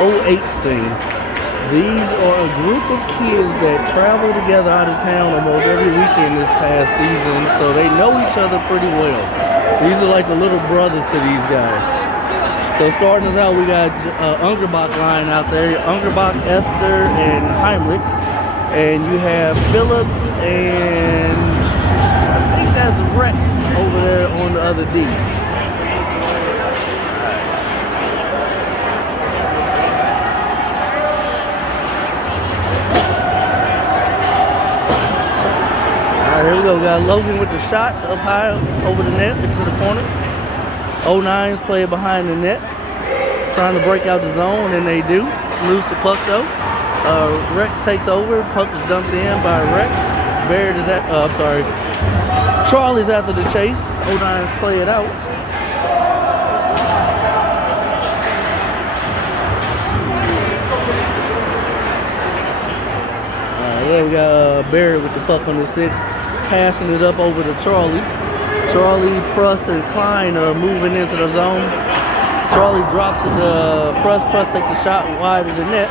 08 Sting. These are a group of kids that travel together out of town almost every weekend this past season, so they know each other pretty well. These are like the little brothers to these guys. So starting us out, we got Ungerbach line out there. Ungerbach, Esther, and Heimlich. And you have Phillips and I think that's Rex over there on the other D. Here we go. We got Logan with the shot up high over the net into the corner. 09s play it behind the net, trying to break out the zone, and they do. Lose the puck though. Rex takes over. Puck is dumped in by Rex. Barrett is at. Charlie's after the chase. 09s play it out. There we got Barrett with the puck on the stick. Passing it up over to Charlie. Charlie, Pruss, and Klein are moving into the zone. Charlie drops it to Pruss. Pruss takes a shot wide of the net.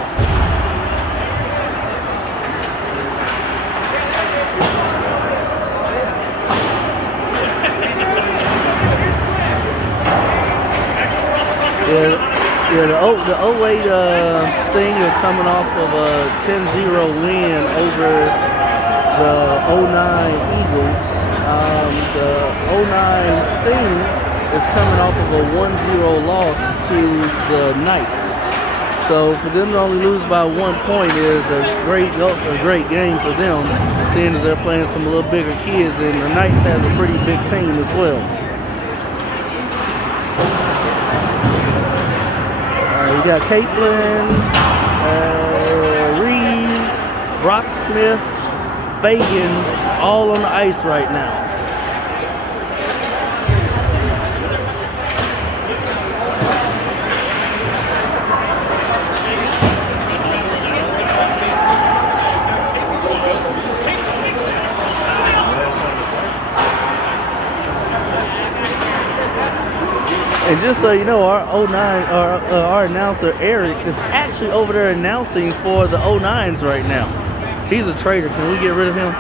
Yeah, the 08 Sting are coming off of a 10-0 win over the 09 Eagles. The 09 Sting is coming off of a 1-0 loss to the Knights. So for them to only lose by 1 point is a great game for them, seeing as they're playing some little bigger kids, and the Knights has a pretty big team as well. You got Caitlin, Reeves, Brock Smith, Fagan, all on the ice right now. And just so you know, our announcer Eric is actually over there announcing for the 09s right now. He's a traitor. Can we get rid of him?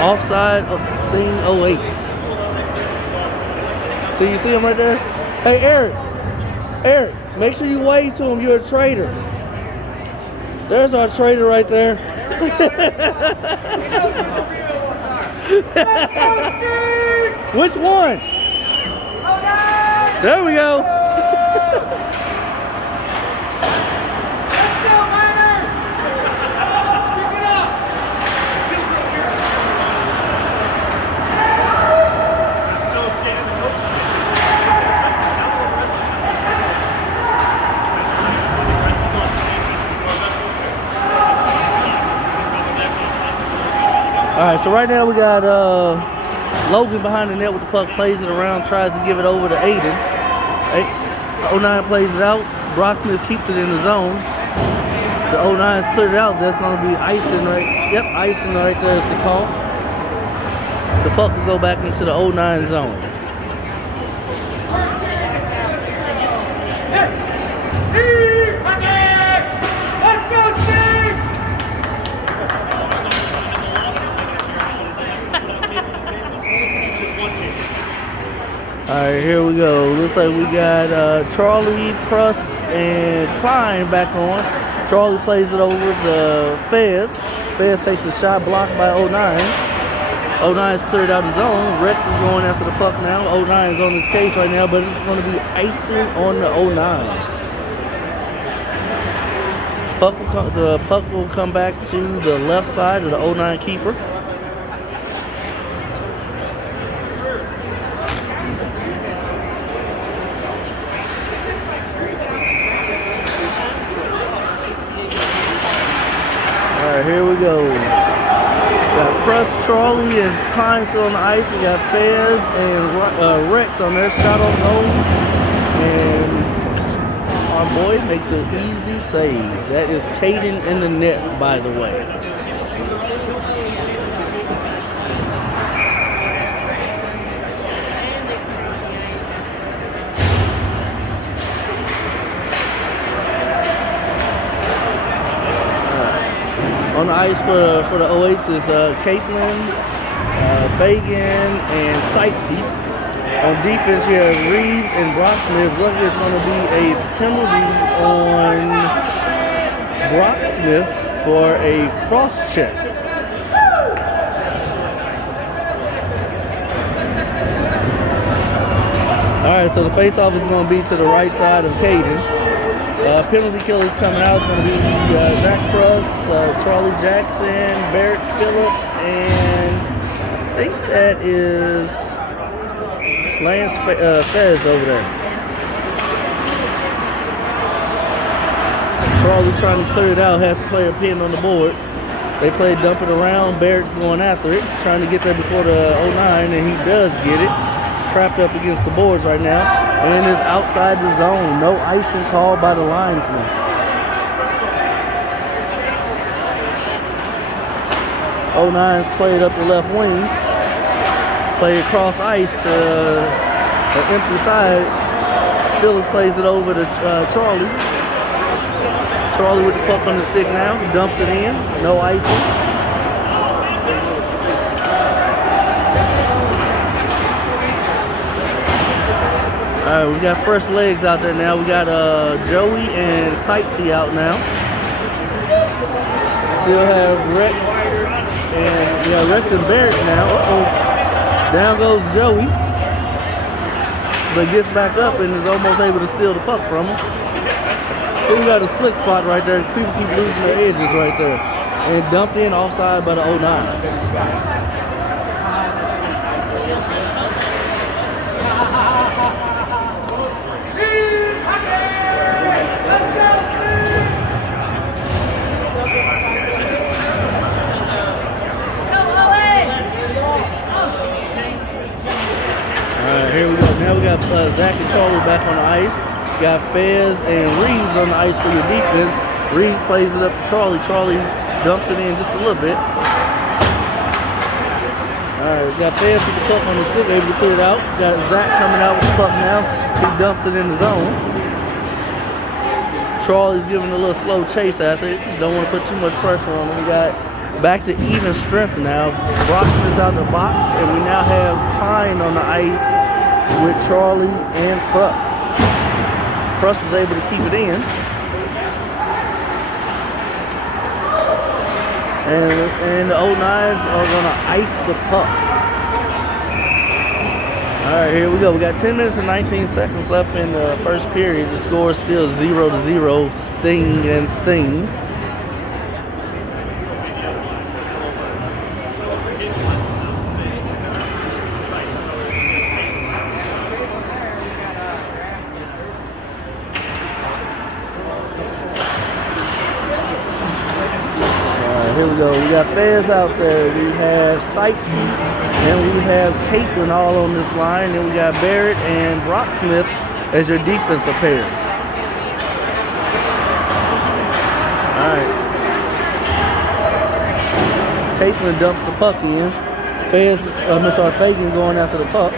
Offside of the Sting 08s. So you see him right there? Hey, Eric, make sure you wave to him. You're a traitor. There's our traitor right there. Which one? There we go. All right, so right now we got Logan behind the net with the puck, plays it around, tries to give it over to Aiden. 09 plays it out. Brocksmith keeps it in the zone. The 09's cleared it out. That's going to be icing right. Yep, icing right there is the call. The puck will go back into the 09 zone. All right, here we go. Looks like we got Charlie, Pruss, and Klein back on. Charlie plays it over to Fez. Fez takes a shot blocked by 09s. 09s cleared out the zone. Rex is going after the puck now. 09 is on his case right now, but it's going to be icing on the 09s. The puck will come back to the left side of the 09 keeper. Here we go. We got Pruss, Charlie, and Klein still on the ice. We got Fez and Rex on their shot on goal. And our boy makes an easy save. That is Caden in the net, by the way. On the ice for the OH is Caitlin, Fagan, and Sightsee. On defense, you have Reeves and Brocksmith. Looks like it's going to be a penalty on Brocksmith for a cross check. All right, so the face-off is going to be to the right side of Caden. Penalty killers coming out. It's going to be Zach Pruss, Charlie Jackson, Barrett Phillips, and I think that is Lance Fez over there. Charlie's trying to clear it out, has to play a pin on the boards. They play dump it around. Barrett's going after it, trying to get there before the 09, and he does get it. Trapped up against the boards right now, and is outside the zone. No icing called by the linesman. '09's played up the left wing. Play across ice to the empty side. Philly plays it over to Charlie. Charlie with the puck on the stick now. He dumps it in. No icing. All right, we got first legs out there now. We got Joey and Sightsee out now. Still have Rex and Rex and Barrett now. Down goes Joey, but gets back up and is almost able to steal the puck from him. Then we got a slick spot right there. People keep losing their edges right there, and dumped in offside by the 09s. Here we go. Now we got Zach and Charlie back on the ice. We got Fez and Reeves on the ice for your defense. Reeves plays it up to Charlie. Charlie dumps it in just a little bit. All right, we got Fez with the puck on the stick, able to clear it out. We got Zach coming out with the puck now. He dumps it in the zone. Charlie's giving a little slow chase after it. Don't want to put too much pressure on him. We got back to even strength now. Broxton is out of the box, and we now have Kine on the ice with Charlie and Pruss. Pruss is able to keep it in. And the 09s are going to ice the puck. All right, here we go. We got 10 minutes and 19 seconds left in the first period. The score is still 0-0, Sting and Sting. Here we go. We got Fez out there. We have Sightsee and we have Caitlin all on this line. And we got Barrett and Brocksmith as your defensive pairs. All right. Caitlin dumps the puck in. Fagan going after the puck.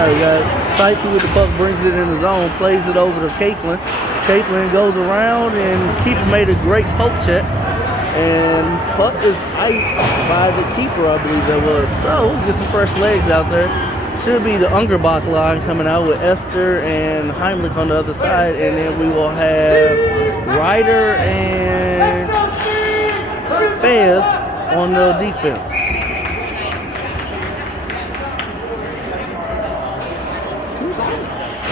We got Sightsee with the puck, brings it in the zone, plays it over to Caitlin. Caitlin goes around, and keeper made a great poke check. And puck is iced by the keeper, I believe that was. So, get some fresh legs out there. Should be the Ungerbach line coming out with Esther and Heimlich on the other side. And then we will have Ryder and Fez on the defense.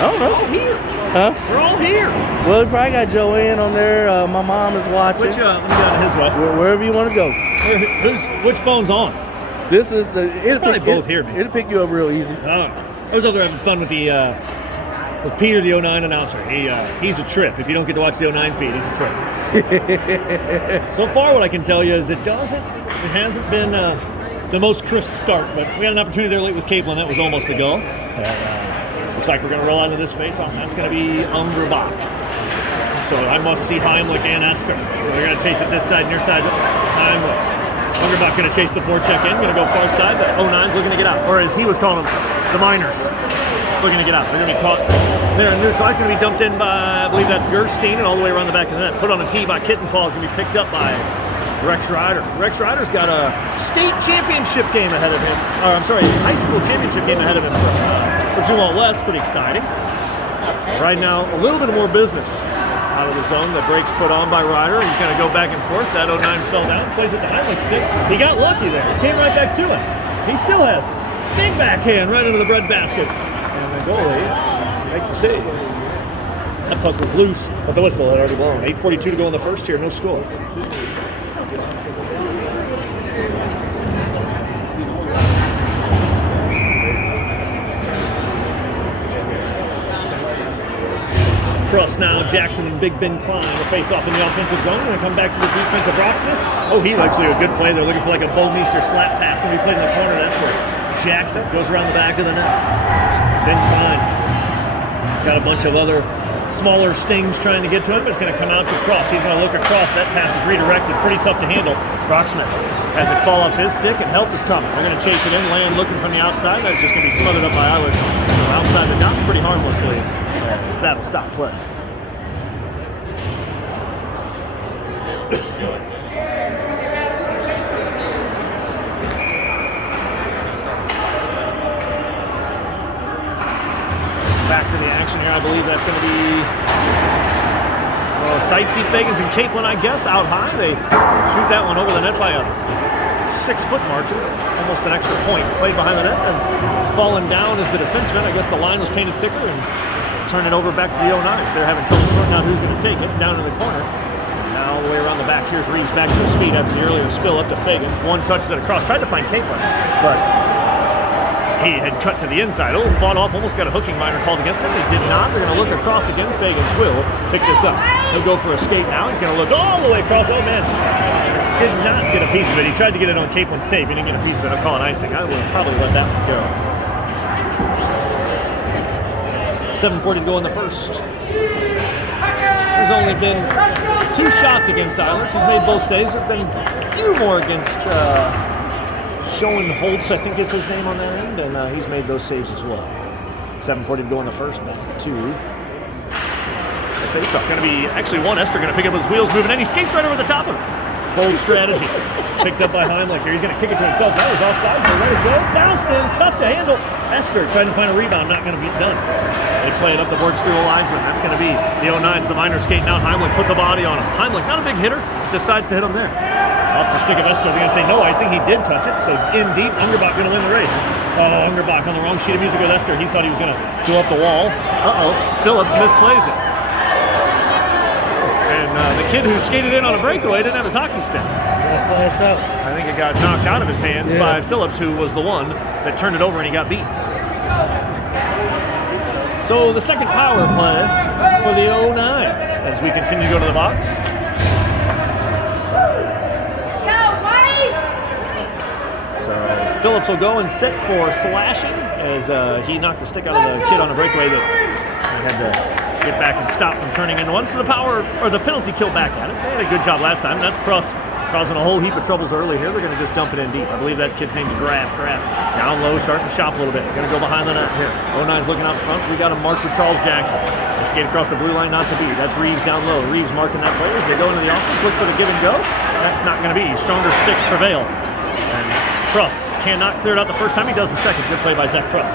I don't know. We're all here. Huh? We're all here. Well, we probably got Joanne on there. My mom is watching. Which, let me go his way. Wherever you want to go. Which phone's on? This is the. Probably both hear me. It'll pick you up real easy. I was over there having fun with with Peter, the 09 announcer. He's a trip. If you don't get to watch the 09 feed, he's a trip. So far, what I can tell you is it hasn't been the most crisp start, but we had an opportunity there late with Caitlin. That was almost a goal. Looks like we're going to roll into this face-off. That's going to be Ungerbach. So I must see Heimlich and Esther. So they're going to chase it this side, near side. Heimlich. Ungerbach going to chase the forecheck in, going to go far side. The 09's looking to get out, or as he was calling them, the Miners looking to get out. They're going to be caught there in neutral. He's going to be dumped in by, I believe that's Gerstein, and all the way around the back of the net. Put on a tee by Kittenpaw. Is going to be picked up by Rex Ryder. Rex Ryder's got a state championship game ahead of him. Or I'm sorry, high school championship game ahead of him for Dumont West. Pretty exciting. Right now, a little bit more business out of the zone. The break's put on by Ryder. He's going to go back and forth. That 09 fell down. Plays it to Heimlich stick. He got lucky there. It came right back to him. He still has big backhand right into the breadbasket. And the goalie makes a save. That puck was loose, but the whistle had already blown. 8:42 to go in the first here. No score. Cross now, Jackson and Big Ben Klein will face off in the offensive zone. Going to come back to the defense of Brocksmith. Oh, he actually a good play. They're looking for like a Bolmeister slap pass. Going to be played in the corner. That's where Jackson goes around the back of the net. Ben Klein got a bunch of other smaller stings trying to get to him, but it's going to come out to Cross. He's going to look across. That pass is redirected. Pretty tough to handle. Brocksmith has it fall off his stick, and help is coming. They're going to chase it in. Land looking from the outside. That's just going to be smothered up by Eilers. Outside the dots pretty harmlessly. It's that stop play. Back to the action here. I believe that's going to be Sightsee, Fagans, and Capelin, I guess, out high. They shoot that one over the net by a 6-foot margin. Almost an extra point. Played behind the net and fallen down as the defenseman. I guess the line was painted thicker and turn it over back to the 09s. They're having trouble sorting out who's going to take it. Down in the corner. Now all the way around the back. Here's Reeves back to his feet after the earlier spill up to Fagans. One touch that across. Tried to find Capelin, but he had cut to the inside. Oh, fought off. Almost got a hooking minor called against him. They did not. They're going to look across again. Fagans will pick this up. He'll go for a skate now. He's going to look all the way across. Oh, man. Did not get a piece of it. He tried to get it on Caplin's tape. He didn't get a piece of it. I'll call it icing. I would have probably let that one go. 7:40 to go in the first. There's only been 2 shots against Eilers. He's made both saves. There've been a few more against Schoenholtz, I think is his name on that end, and he's made those saves as well. 7:40 to go in the first. Back to the face-off. Going to be actually one. Esther going to pick up his wheels, moving in. He skates right over the top of it. Bold strategy. Picked up by Heimlich here. He's going to kick it to himself. That was offside. So there it goes. Downston. Tough to handle. Esther trying to find a rebound. Not going to be done. They play it up the boards through a linesman. That's going to be the 09s. The minor skating out. Heimlich puts a body on him. Heimlich, not a big hitter, decides to hit him there. Off the stick of Esther. They're going to say no icing. He did touch it. So in deep, Ungerbach going to win the race. Oh, Ungerbach on the wrong sheet of music with Esther. He thought he was going to go up the wall. Phillips misplays it. And the kid who skated in on a breakaway didn't have his hockey stick. That's last out. I think it got knocked out of his hands by Phillips, who was the one that turned it over and he got beat. So the second power play for the 09s as we continue to go to the box. So Phillips will go and sit for slashing as he knocked the stick out of the kid on a breakaway that he had to get back and stop from turning into one. So the power, or the penalty kill back at it. They had a good job last time. That's Cross causing a whole heap of troubles early here. They're going to just dump it in deep. I believe that kid's name's Graff. Down low, starting to shop a little bit. They're going to go behind the net here. 09's looking out front. We got him marked for Charles Jackson. They skate across the blue line, not to be. That's Reeves down low. Reeves marking that play as they go into the offense. Look for the give and go. That's not going to be. Stronger sticks prevail. And Pruss cannot clear it out the first time. He does the second. Good play by Zach Pruss.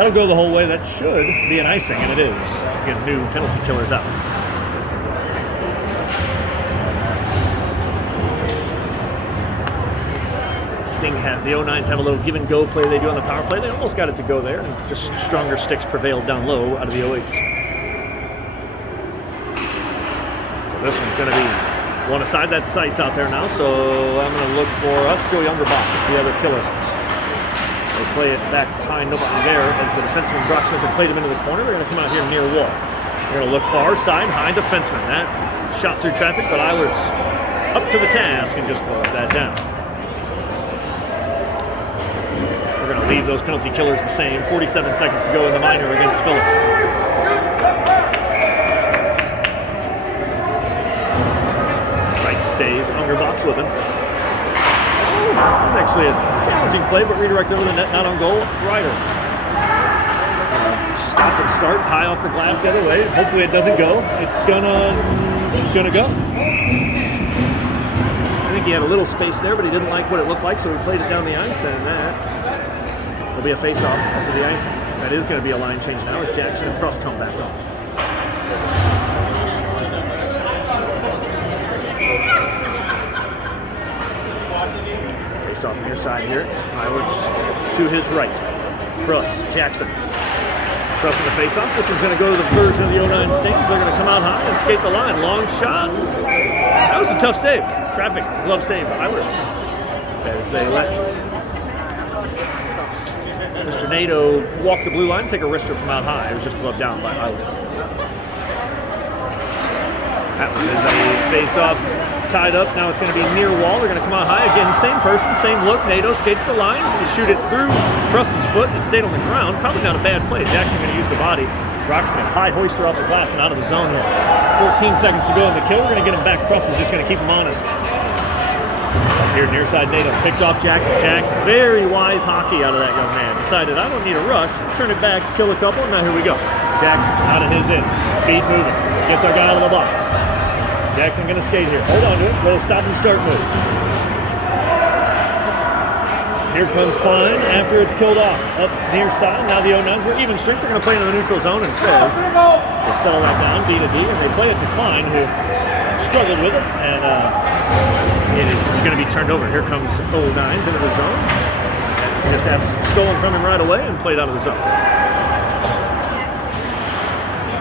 That'll go the whole way. That should be an icing, and it is. Get new penalty killers out. The 09s have a little give and go play they do on the power play. They almost got it to go there, and just stronger sticks prevailed down low out of the 08s. So this one's going to be one aside. That Sight's out there now, so I'm going to look for us. Joey Ungerbach, the other killer. They play it back behind nobody there as the defenseman Brocksmith have played him into the corner. They're going to come out here near wall. They're going to look far side, high defenseman. That shot through traffic, but Eilert's up to the task and just pulls that down. We're going to leave those penalty killers the same. 47 seconds to go in the minor against Phillips. Sight stays. Ungerbach's with him. was actually a challenging play, but redirected over the net, not on goal. Ryder. Stop and start, high off the glass the other way. Hopefully it doesn't go. It's gonna go. I think he had a little space there, but he didn't like what it looked like, so he played it down the ice, and that will be a face-off up to the ice. That is going to be a line change now as Jackson and Pruss come back on. Face-off near side here. Highwards to his right. Pruss, Jackson. Pruss in the face-off. This one's going to go to the version of the 09 Stings. They're going to come out high and skate the line. Long shot. That was a tough save. Traffic glove save by Highwards as they let Mr. Nato walk the blue line, take a wrister from out high. It was just gloved down by Highwards. That one is a face-off, tied up. Now it's going to be near wall. They're going to come out high again. Same person, same look. Nato skates the line. They shoot it through Pruss's foot. It stayed on the ground. Probably not a bad play. Jackson going to use the body. Rocksmith, high hoister off the glass and out of the zone here. 14 seconds to go in the kill. We're going to get him back. Pruss is just going to keep him honest. Here near side, Nato picked off Jackson. Jackson, very wise hockey out of that young man. Decided, I don't need a rush. Turn it back, kill a couple, and now here we go. Jackson out of his end. Feet moving. Gets our guy out of the box. Jackson going to skate here. Hold on to it. Little stop and start move. Here comes Klein after it's killed off. Up near side. Now the 09s were even strength. They're going to play into the neutral zone, and Fez will settle that down, D to D, and they play it to Klein, who struggled with it, and it is going to be turned over. Here comes 09s into the zone. Just have stolen from him right away and played out of the zone.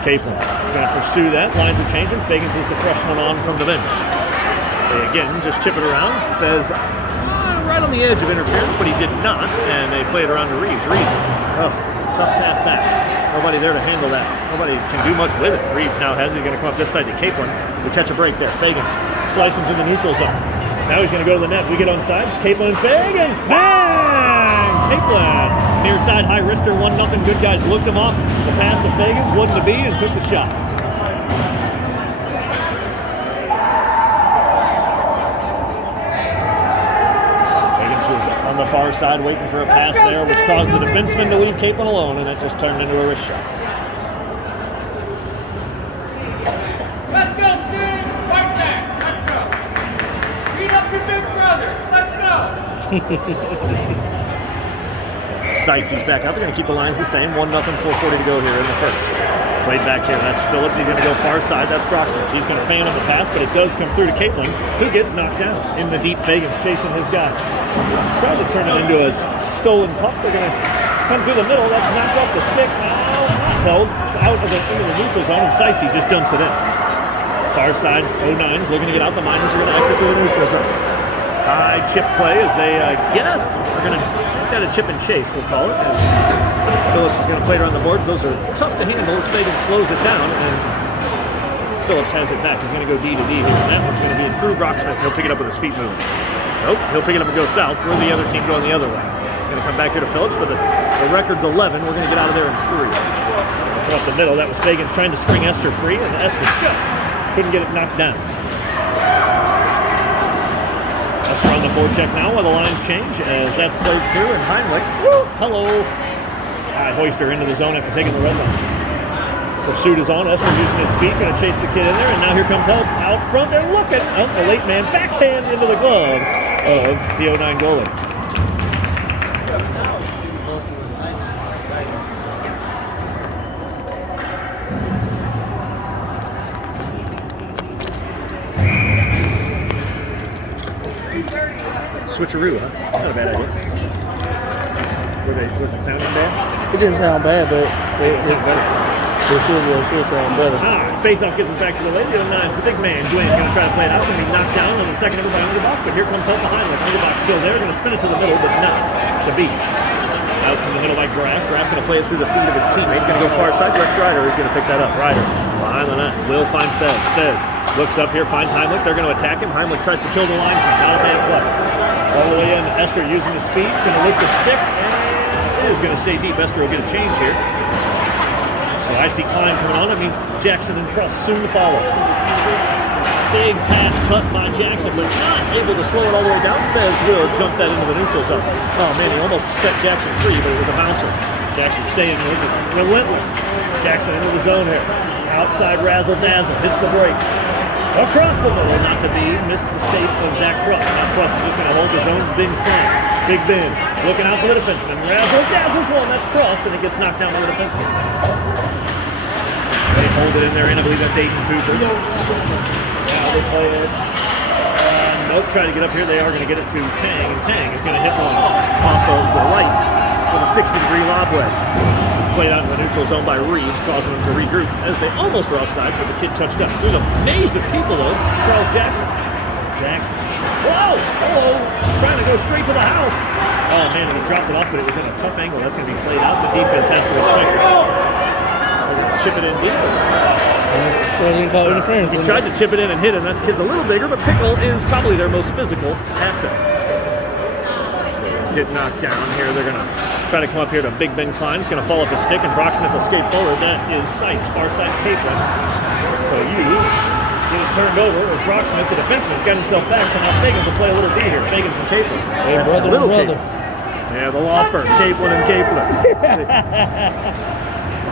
Capelin going to pursue that. Lines are changing. Fagans is the freshman on from the bench. They again just chip it around. Fez right on the edge of interference, but he did not, and they play it around to Reeves. Reeves, tough pass back. Nobody there to handle that. Nobody can do much with it. Reeves now has it. He's going to come up this side to Capelin to catch a break there. Fagans slicing through the neutral zone. Now he's going to go to the net. We get on sides. Capelin and Fagans. Bang! Capelin. Near side high wrister, 1-0. Good guys looked him off. The pass to Fagans wasn't to be and took the shot. Fagans was on the far side waiting for a pass there, which caused the defenseman to leave Capelin alone, and it just turned into a wrist shot. Let's go, Steve! Fight back! Let's go! Beat up your big brother! Let's go! Sights, he's back out. They're going to keep the lines the same. 1-0, 4:40 to go here in the first. Played back here. That's Phillips. He's going to go far side. That's Broxton. He's going to fan on the pass, but it does come through to Capelin, who gets knocked down in the deep. Fagans chasing his guy. Trying to turn it into a stolen puck. They're going to come through the middle. That's knocked off the stick. Now held out of into the neutral zone, and Sights, he just dumps it in. Far side's 09s looking to get out. The Miners are going to exit through the neutral zone. High chip play as they, guess, are going to get a chip and chase, we'll call it. As Phillips is going to play it around the boards. Those are tough to handle as Fagan slows it down, and Phillips has it back. He's going to go D to D here, and that one's going to be through Brocksmith. He'll pick it up with his feet moving. Nope, he'll pick it up and go south. Where the other team going the other way. Going to come back here to Phillips for the record's 11. We're going to get out of there in 3. Come up the middle. That was Fagan trying to spring Esther free, and Esther just couldn't get it knocked down. Esther on the forecheck now while the lines change as that's played through, and Heimlich, hello. High hoister into the zone after taking the red line. Pursuit is on. Esther using his speed, going to chase the kid in there, and now here comes help out front. They're looking. Oh, the late man backhand into the glove of the 09 goalie. Switcheroo, huh? Not a bad idea. Was it sounding bad? It didn't sound bad, but it should sound better. Face-off gets us back to the late 09s. The big man, Dwayne, going to try to play it out. Going to be knocked down on the second over by Underbox, but here comes help behind him. Underbox still there. Going to spin it to the middle, but not to beat. Out to the middle by Graf. Graf going to play it through the feet of his teammate. Going to go far side. Rex Ryder is going to pick that up. Ryder behind the net. Will find Fez. Fez looks up here, finds Heimlich. They're going to attack him. Heimlich tries to kill the linesman. Not a bad play. All the way in. Esther using the speed. Going to lift the stick. And it is going to stay deep. Esther will get a change here. So I see Klein coming on. That means Jackson and Pruss soon to follow. Big pass cut by Jackson, but not able to slow it all the way down. Fez will jump that into the neutral zone. Oh man, he almost set Jackson free, but it was a bouncer. Jackson staying with it. Relentless. Jackson into the zone here. Outside razzle dazzle. Hits the break. Across the middle, not to be. Missed the state of Zach Pruss. Now Pruss is just going to hold his own big thing. Big bend. Looking out for the defenseman. Razzle dazzles one. That's Pruss, and it gets knocked down by the defenseman. They hold it in there, and I believe that's Aiden Cooper. Now they play it. Nope, try to get up here. They are going to get it to Tang, and Tang is going to hit one off of the lights with a 60-degree lob wedge. It's played out in the neutral zone by Reeves, causing them to regroup as they almost were offside, but the kid touched up through the maze of people, though. Charles Jackson. Jackson. Whoa! Hello! Trying to go straight to the house. Oh, man, he dropped it off, but it was in a tough angle. That's going to be played out. The defense has to respect it. Chip it in deep. He tried to chip it in and hit him. That kid's a little bigger, but Pickle is probably their most physical asset. So get knocked down here. They're going to try to come up here to Big Ben Klein. He's going to fall off his stick, and Brocksmith will skate forward. That is Sykes, far side Capelin. So you get it turned over as Brocksmith, the defenseman, has got himself back. So now Fagans will play a little D here. Fagans and Capelin. Hey, brother and brother. Yeah, the law firm, Capelin and Capelin.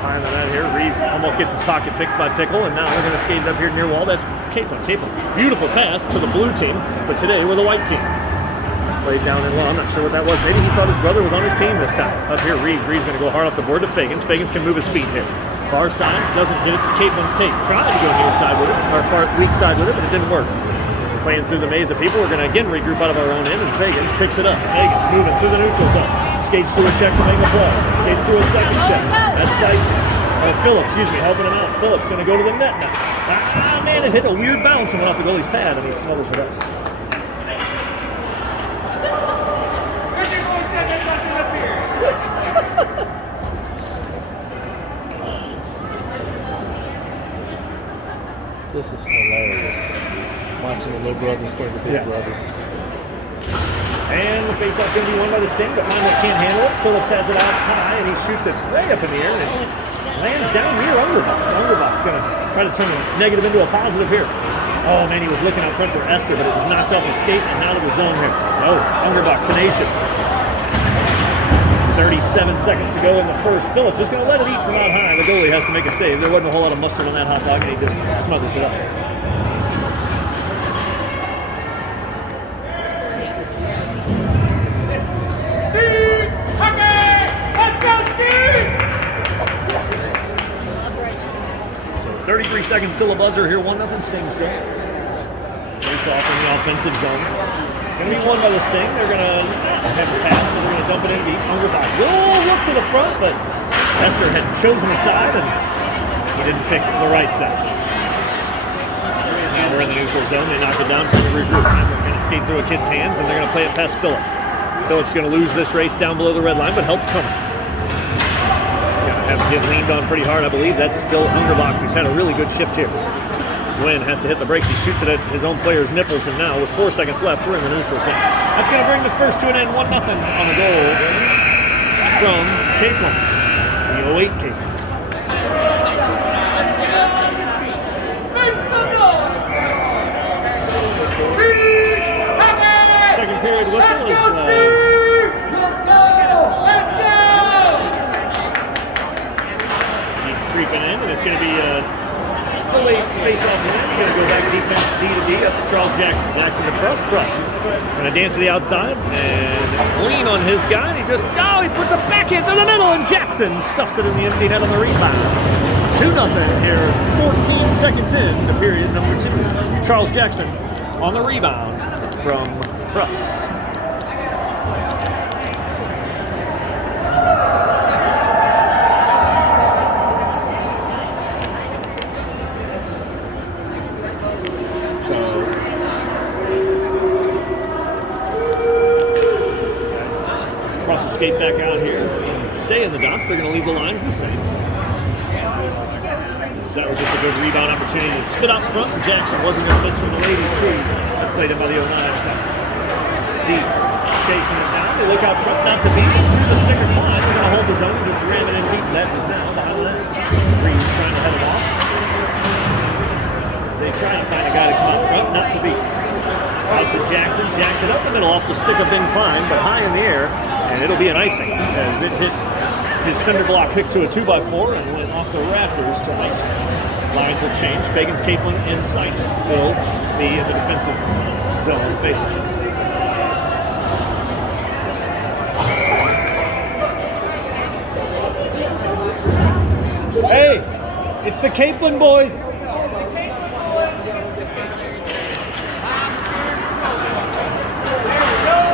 Behind that here, Reeves almost gets his pocket picked by Pickle, and now they're going to skate it up here near wall. That's Capelin. Capelin, beautiful pass to the blue team, but today we're the white team. Played down in low. I'm not sure what that was. Maybe he thought his brother was on his team this time. Up here, Reeves. Reeves going to go hard off the board to Fagans. Fagans can move his feet here. Far side, doesn't get it to Caplin's tape. Tried to go near side with it, or far weak side with it, but it didn't work. Playing through the maze of people, we're going to again regroup out of our own end, and Fagans picks it up. Fagans moving through the neutral zone. Skates through a check to make a play. Skates through a second check. That's Sykes. Phillips, helping him out. Phillips going to go to the net now. Ah, man, it hit a weird bounce and went off the goalie's pad, and he snuggles it up. This is hilarious. Watching the little brothers play the big brothers. And the faceoff going to be won by the Sting, but Meinle can't handle it. Phillips has it out high, and he shoots it way up in the air, and it lands down near Ungerbach. Ungerbach going to try to turn a negative into a positive here. Oh, man, he was looking out front for Esther, but it was knocked off his skate and out of the zone here. Oh, Ungerbach, tenacious. 37 seconds to go in the first. Phillips is going to let it eat from out high. The goalie has to make a save. There wasn't a whole lot of mustard on that hot dog, and he just smothers it up. Steve! Hockey! Let's go, Steve! So 33 seconds till a buzzer here. 1-0 Sting still. Takes off in the offensive zone. Going to be won by the Sting. They're going to have a pass, so they're going to dump it in deep. Ungerbach will look to the front, but Esther had chosen a side, and he didn't pick the right side. Now we're in the neutral zone. They knock it down, trying to regroup. And they're going to skate through a kid's hands, and they're going to play it past Phillips. Phillips going to lose this race down below the red line, but help's coming. Going to have to get leaned on pretty hard, I believe. That's still Ungerbach, who's had a really good shift here. Gwynn has to hit the brakes. He shoots it at his own player's nipples, and now with 4 seconds left, we're in the neutral zone. That's going to bring the first to an end, 1-0 on the goal from Capelin, the 08 Capelin. Second period whistle is creeping in, and it's going to be the late face-off in. He's going to go back defense D to D up to Charles Jackson. Jackson to Pruss. Pruss going to dance to the outside and lean on his guy. He just, he puts a backhand to the middle, and Jackson stuffs it in the empty net on the rebound. 2-0 here, 14 seconds in to period number 2. Charles Jackson on the rebound from Pruss. Skate back out here and stay in the dots. They're going to leave the lines the same. That was just a good rebound opportunity to spit out front. Jackson wasn't going to miss from the ladies' team. That's played in by the 09 staff. Deep, chasing it down. They look out front not to beat it. Through the sticker climb. They're going to hold the zone and just ram it in deep. That is down behind that. Reeves trying to head it off. They They try and find a guy to come up front, not to beat. Out to Jackson. Jackson up the middle off the stick of Ben Klein, but high in the air, and it'll be an icing as it hit his cinder block kick to a 2x4 and went off the rafters to icing. Lines will change. Fagan's Capelin in sights will be in the defensive zone facing. Hey, it's the Capelin boys.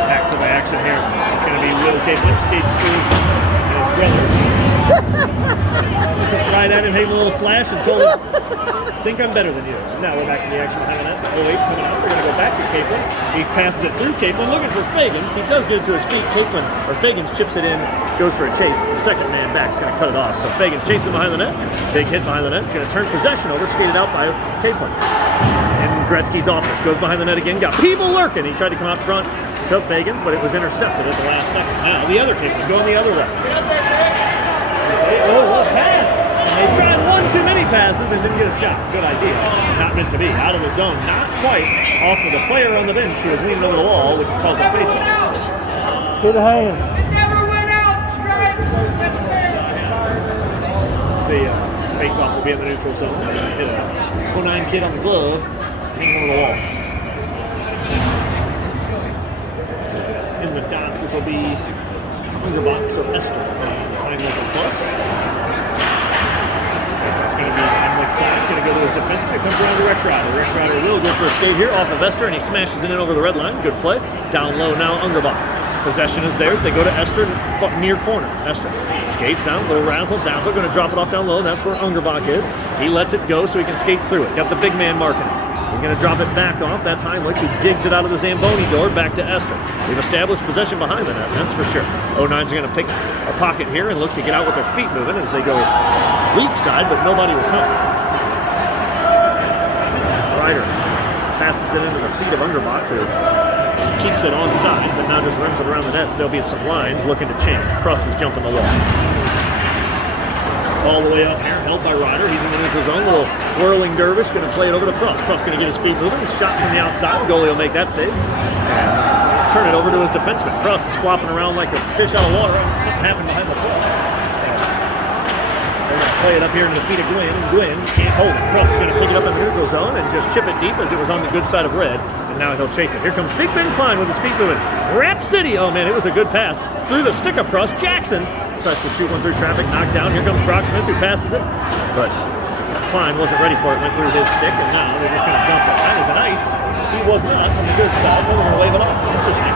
Back to the action here. It's going to be Will Capelin, skates through and his brother. Right at him, gave him a little slash and told him, think I'm better than you. Now we're back in the action behind that. 08 coming out. We're going to go back to Capelin. He passes it through Capelin, looking for Fagans. He does get it to his feet. Fagans chips it in, goes for a chase. The second man back is going to cut it off. So Fagans chasing behind the net. Big hit behind the net. Going to turn possession over, skated out by Capelin. In Gretzky's office. Goes behind the net again. Got people lurking. He tried to come out front to Fagans, but it was intercepted at the last second. Now the other Capelin going the other way. Oh, what a pass! They tried one too many passes and didn't get a shot. Good idea. Not meant to be. Out of the zone. Not quite off of the player on the bench who was leaning over the wall, which caused a face-off. Good hand. It never went out. Strikes. Just The face-off will be in the neutral zone. Hit a 09 kid on the glove, hanging over the wall. In the dots, this will be Underbox of Esther. Behind the plus. It's going to be Heinlich's side. Going to go to his defense. It comes around to Rex Rider. Rex Rider will go for a skate here off of Esther, and he smashes it in over the red line. Good play. Down low now, Ungerbach. Possession is theirs. They go to Esther, near corner. Esther skates down, little razzle. Down, they're going to drop it off down low. That's where Ungerbach is. He lets it go so he can skate through it. Got the big man marking it. He's going to drop it back off. That's Heimlich, who digs it out of the Zamboni door back to Esther. They've established possession behind the net, that's for sure. 09's are going to pick a pocket here and look to get out with their feet moving as they go weak side, but nobody was home. Ryder passes it into the feet of Ungerbach, who keeps it on sides and now just rims it around the net. There'll be some lines looking to change. Cross is jumping the wall. All the way up here, held by Ryder. He's in the neutral zone. Little whirling dervish, going to play it over to Pruss. Pruss going to get his feet moving. Shot from the outside. Goalie will make that save. And turn it over to his defenseman. Pruss is flopping around like a fish out of water. Something happened behind the puck. They're going to play it up here in the feet of Gwynn, and Gwynn can't hold it. Pruss is going to pick it up in the neutral zone and just chip it deep as it was on the good side of red. And now he'll chase it. Here comes Big Ben Klein with his feet moving. Rhapsody! Oh man, it was a good pass. Through the stick of Pruss. Jackson tries to shoot one through traffic, knocked down. Here comes Brock Smith who passes it, but Klein wasn't ready for it, went through his stick, and now they're just going to dump it. That is an ice. He was not on the good side. They're going to wave it off. Interesting.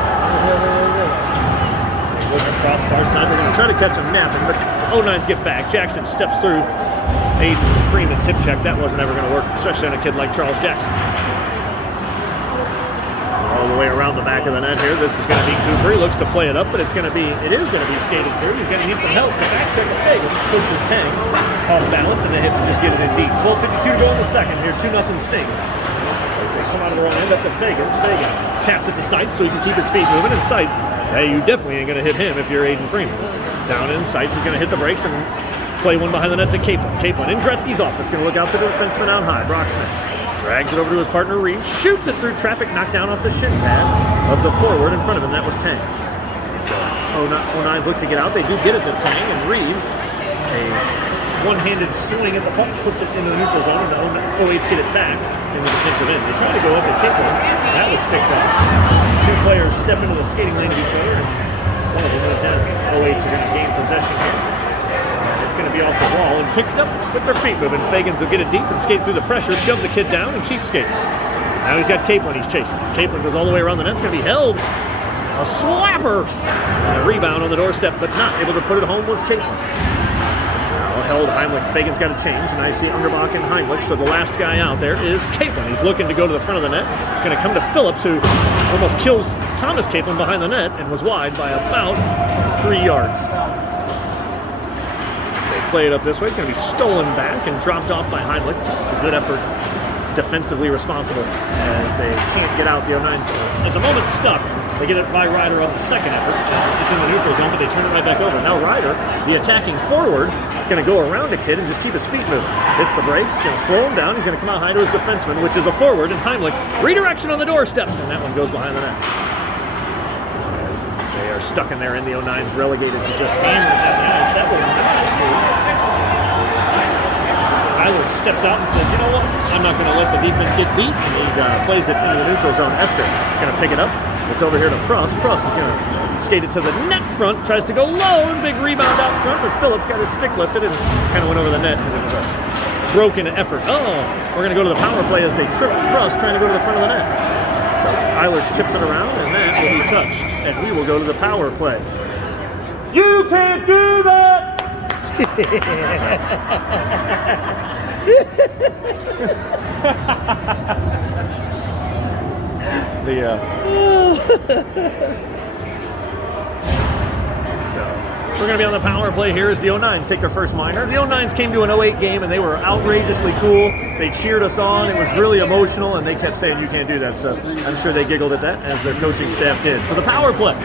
Looking across far side. They're going to try to catch him napping, but 09's get back. Jackson steps through Aiden Freeman's hip check. That wasn't ever going to work, especially on a kid like Charles Jackson. All the way around the back of the net here. This is going to be Cooper. He looks to play it up, but it is going to be skated through. He's going to need some help. The back check of Fagan pushes Tang off balance, and they have to just get it in deep. 12:52 to go in the second here. 2-0 Sting. As they come out of the wrong end up to Fagans. Fagan taps it to Seitz so he can keep his feet moving. And Seitz, hey, you definitely ain't going to hit him if you're Aiden Freeman. Down in, Seitz is going to hit the brakes and play one behind the net to Capelin. Capelin in Gretzky's office. Going to look out to the defenseman out high. Brock Smith drags it over to his partner Reeves, shoots it through traffic, knocked down off the shin pad of the forward in front of him. That was Tang. So 09's look to get out. They do get it to Tang, and Reeves, a one-handed swing at the puck, puts it into the neutral zone, and the 08's get it back in the defensive end. They try to go up at Capelin. That was picked up. Two players step into the skating lane of each other, and one of them went down. 08's are going to gain possession here. It's going to be off the wall and picked up with their feet moving. Fagans will get it deep and skate through the pressure, shove the kid down, and keep skating. Now he's got Capelin he's chasing. Capelin goes all the way around the net. It's going to be held. A slapper. And a rebound on the doorstep, but not able to put it home was Capelin. Now held Heimlich. Fagan's got to change, and I see Ungerbach and Heimlich, so the last guy out there is Capelin. He's looking to go to the front of the net. He's going to come to Phillips, who almost kills Thomas Capelin behind the net and was wide by about 3 yards. Play it up this way. It's going to be stolen back and dropped off by Heimlich. A good effort, defensively responsible as they can't get out. The 09's at the moment stuck They get it by Ryder on the second effort. It's in the neutral zone, but they turn it right back over. Now Ryder, the attacking forward, is going to go around a kid and just keep his feet moving. Hits the brakes, going to slow him down. He's going to come out high to his defenseman, which is a forward, and Heimlich, redirection on the doorstep, and that one goes behind the net. They are stuck in there in the 09s, relegated to just hammering at the ice. That would have Tyler steps out and says, you know what, I'm not going to let the defense get beat, and he plays it into the neutral zone. Esther going to pick it up. It's over here to Pruss. Pruss is going to skate it to the net front, tries to go low, and big rebound out front, but Phillips got his stick lifted and kind of went over the net because it was a broken effort. Oh, we're going to go to the power play as they trip Pruss trying to go to the front of the net. So Tyler chips it around, and that will be touched, and we will go to the power play. You can't do that! So we're going to be on the power play here as the 09s take their first minor. The 09s came to an 08 game and they were outrageously cool. They cheered us on. It was really emotional, and they kept saying you can't do that. So I'm sure they giggled at that, as their coaching staff did. So the power play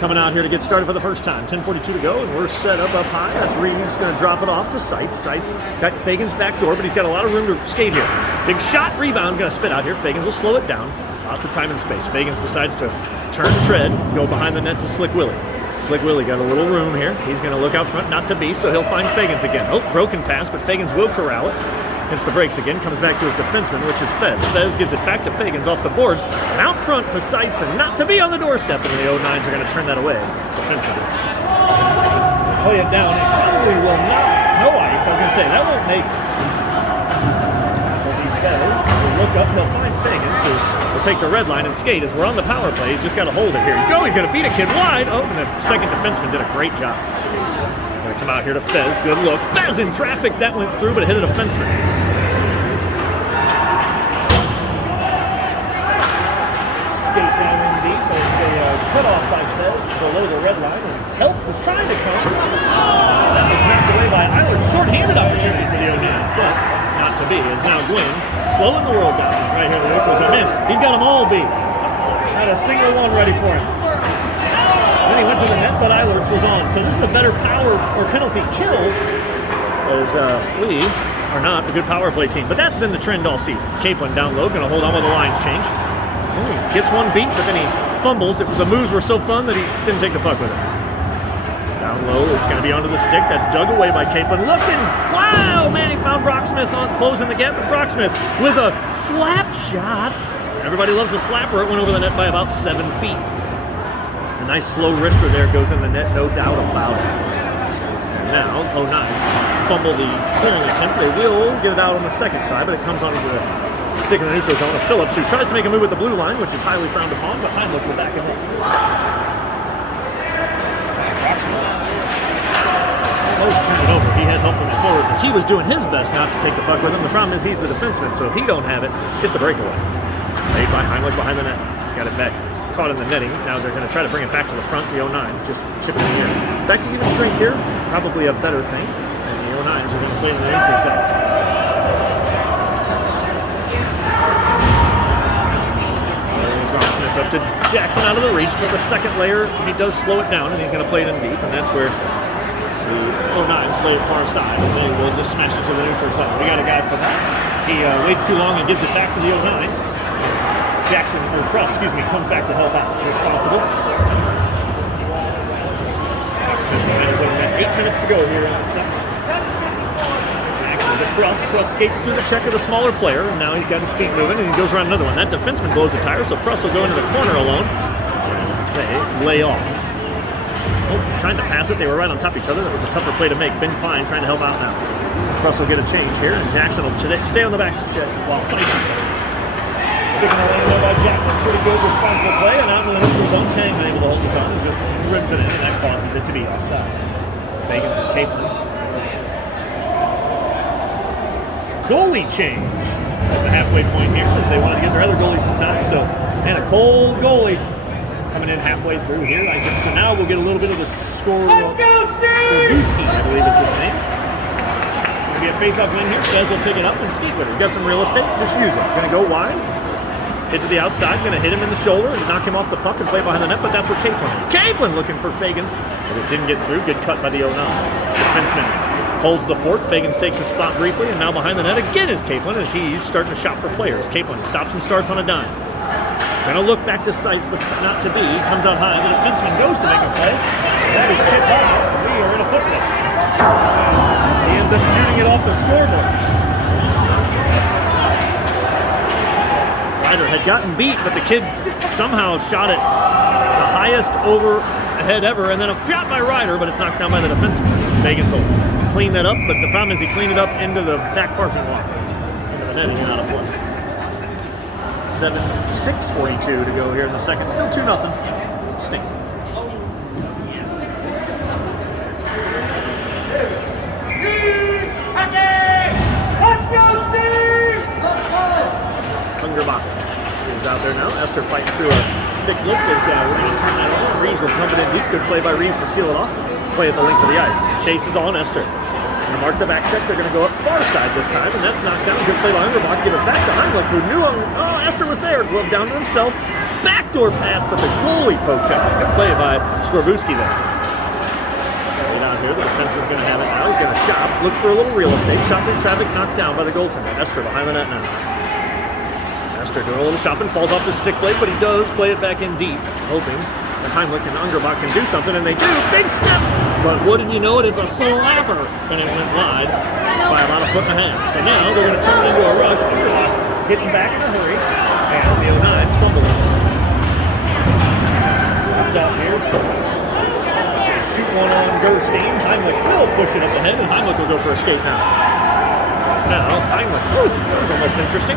coming out here to get started for the first time. 10:42 to go, and we're set up high. That's Reeves going to drop it off to Seitz. Seitz got Fagan's back door, but he's got a lot of room to skate here. Big shot, rebound, going to spit out here. Fagans will slow it down. Lots of time and space. Fagans decides to turn tread, go behind the net to Slick Willie. Slick Willie got a little room here. He's going to look out front, not to be, so he'll find Fagans again. Oh, broken pass, but Fagans will corral it. Hits the brakes again, comes back to his defenseman, which is Fez. Fez gives it back to Fagans off the boards, and out front to Seitz, and not to be on the doorstep, and the 09s are going to turn that away defensively. Play it down. It probably will not. No ice. I was going to say, that won't make. Fez will look up, he'll find Fagans, who will take the red line and skate as we're on the power play. He's just got to hold it here. He's going to beat a kid wide. Oh, and the second defenseman did a great job. Going to come out here to Fez. Good look. Fez in traffic. That went through, but it hit a defenseman. Skate down in deep as they cut off by Fez below the red line. And help was trying to come. That was knocked away by Eilert. Short-handed opportunity for the 09s, but not to be. As now Gwynn slowing the world down right here. The neutral zone. Man, he's got them all beat. Not a single one ready for him. Then he went to the net, but Eilert's was on. So this is a better power or penalty kill, as we are not a good power play team. But that's been the trend all season. Capelin down low, going to hold on with the lines change. Gets one beat, but then he fumbles. The moves were so fun that he didn't take the puck with it. Down low, it's going to be onto the stick. That's dug away by Capelin. Looking, wow, man, he found Brocksmith on closing the gap. But Brocksmith with a slap shot. Everybody loves a slapper. It went over the net by about 7 feet. A nice slow wrister there goes in the net, no doubt about it. And now, 09s fumble the clearing attempt. They will get it out on the second try, but it comes onto the stick in the neutral zone of Phillips, who tries to make a move with the blue line, which is highly frowned upon, but Heimlich will back him up. Almost turned it over. He had help from the forward because he was doing his best not to take the puck with him. The problem is he's the defenseman, so if he don't have it, it's a breakaway. Made by Heimlich behind the net. Got it back. Caught in the netting. Now they're going to try to bring it back to the front. The 09s just chipping in the air. Back to even strength here. Probably a better thing. And the 09s are going to play in the neutral zone. Brocksmith up to Jackson out of the reach, but the second layer, he does slow it down, and he's going to play it in deep, and that's where the 09s play it far side, and they will just smash it to the neutral zone. We got a guy for that. He waits too long and gives it back to the 09s. Jackson, or Pruss, comes back to help out. Responsible. Brocksmith behind his own net. 8 minutes to go here in the second. Jackson to Pruss. Pruss skates through the check of the smaller player, and now he's got his feet moving, and he goes around another one. That defenseman blows the tire, so Pruss will go into the corner alone. They lay off. Oh, trying to pass it. They were right on top of each other. That was a tougher play to make. Ben Klein trying to help out now. Pruss will get a change here, and Jackson will stay on the back while Seitz. Sticking around there by Jackson. Pretty good responsible play, and out in the neutral zone. Tang able to hold this on and just rims it in, and that causes it to be offside. Fagans and Capelin. Goalie change at the halfway point here, as they wanted to get their other goalie some time. So, and a cold goalie coming in halfway through here, I think. So now we'll get a little bit of the score. Let's go, Steve! Dusky, I believe is his name. Going to be a face-off win here. Fez will pick it up and skate with it. Got some real estate, just use it. Going to go wide. Hit to the outside, going to hit him in the shoulder and knock him off the puck and play behind the net, but that's where Capelin is. Capelin looking for Fagans, but it didn't get through. Good cut by the 09. Defenseman holds the fort. Fagans takes a spot briefly, and now behind the net again is Capelin as he's starting to shop for players. Capelin stops and starts on a dime. Going to look back to sights, but not to be. Comes out high. The defenseman goes to make a play. That is chipped out. We are in a foot race. He ends up shooting it off the scoreboard. Ryder had gotten beat, but the kid somehow shot it the highest overhead ever, and then a shot by Ryder, but it's knocked down by the defenseman. Fagans will clean that up, but the problem is he cleaned it up into the back parking lot. Into the net and out of play. 6:42 to go here in the second. Still 2-0. Stink. Let's go, Steve! Hungerbach is out there now. Esther fighting through a stick lift as we're going to turn that on. Reeves will dump it in deep. Good play by Reeves to seal it off. Play at the length of the ice. Chase is on Esther. Going to mark the back check. They're going to go up far side this time, and that's knocked down. Good play by Hungerbach. Give it back to Heimlich, who knew Esther was there. Glove down to himself. Backdoor pass, but the goalie poked check. Good play by Skorbuski there. Out here, the defenseman's going to have it now. He's going to shop, look for a little real estate. Shot through traffic, knocked down by the goaltender. Esther behind the net now. Esther doing a little shopping, falls off the stick blade, but he does play it back in deep, hoping that Heimlich and Hungerbach can do something, and they do. Big step! But wouldn't you know it, it's a slapper, and it went wide by about a foot and a half. So now they're going to turn it into a rush. Hungerbach getting back in a hurry, and the 09's fumbling. Dropped out here. Shoot one on Gerstein. Heimlich will push it up ahead, and Heimlich will go for a skate now. Now, Heimlich, that was almost interesting.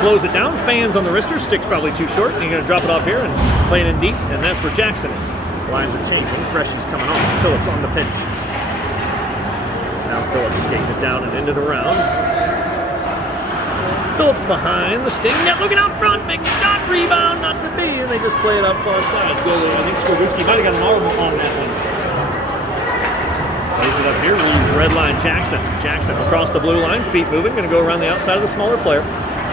Slows it down, fans on the wrister, stick's probably too short, and you're going to drop it off here and play it in deep, and that's where Jackson is. Lines are changing, Freshy's coming on, Phillips on the pinch. Now Phillips skating it down and ended around. Phillips behind the sting net, looking out front, big shot, rebound, not to be, and they just play it out far side. Goalie, I think Skorbuski might have got an arm on that one. Plays it up here, leaves red line Jackson. Jackson across the blue line, feet moving, going to go around the outside of the smaller player.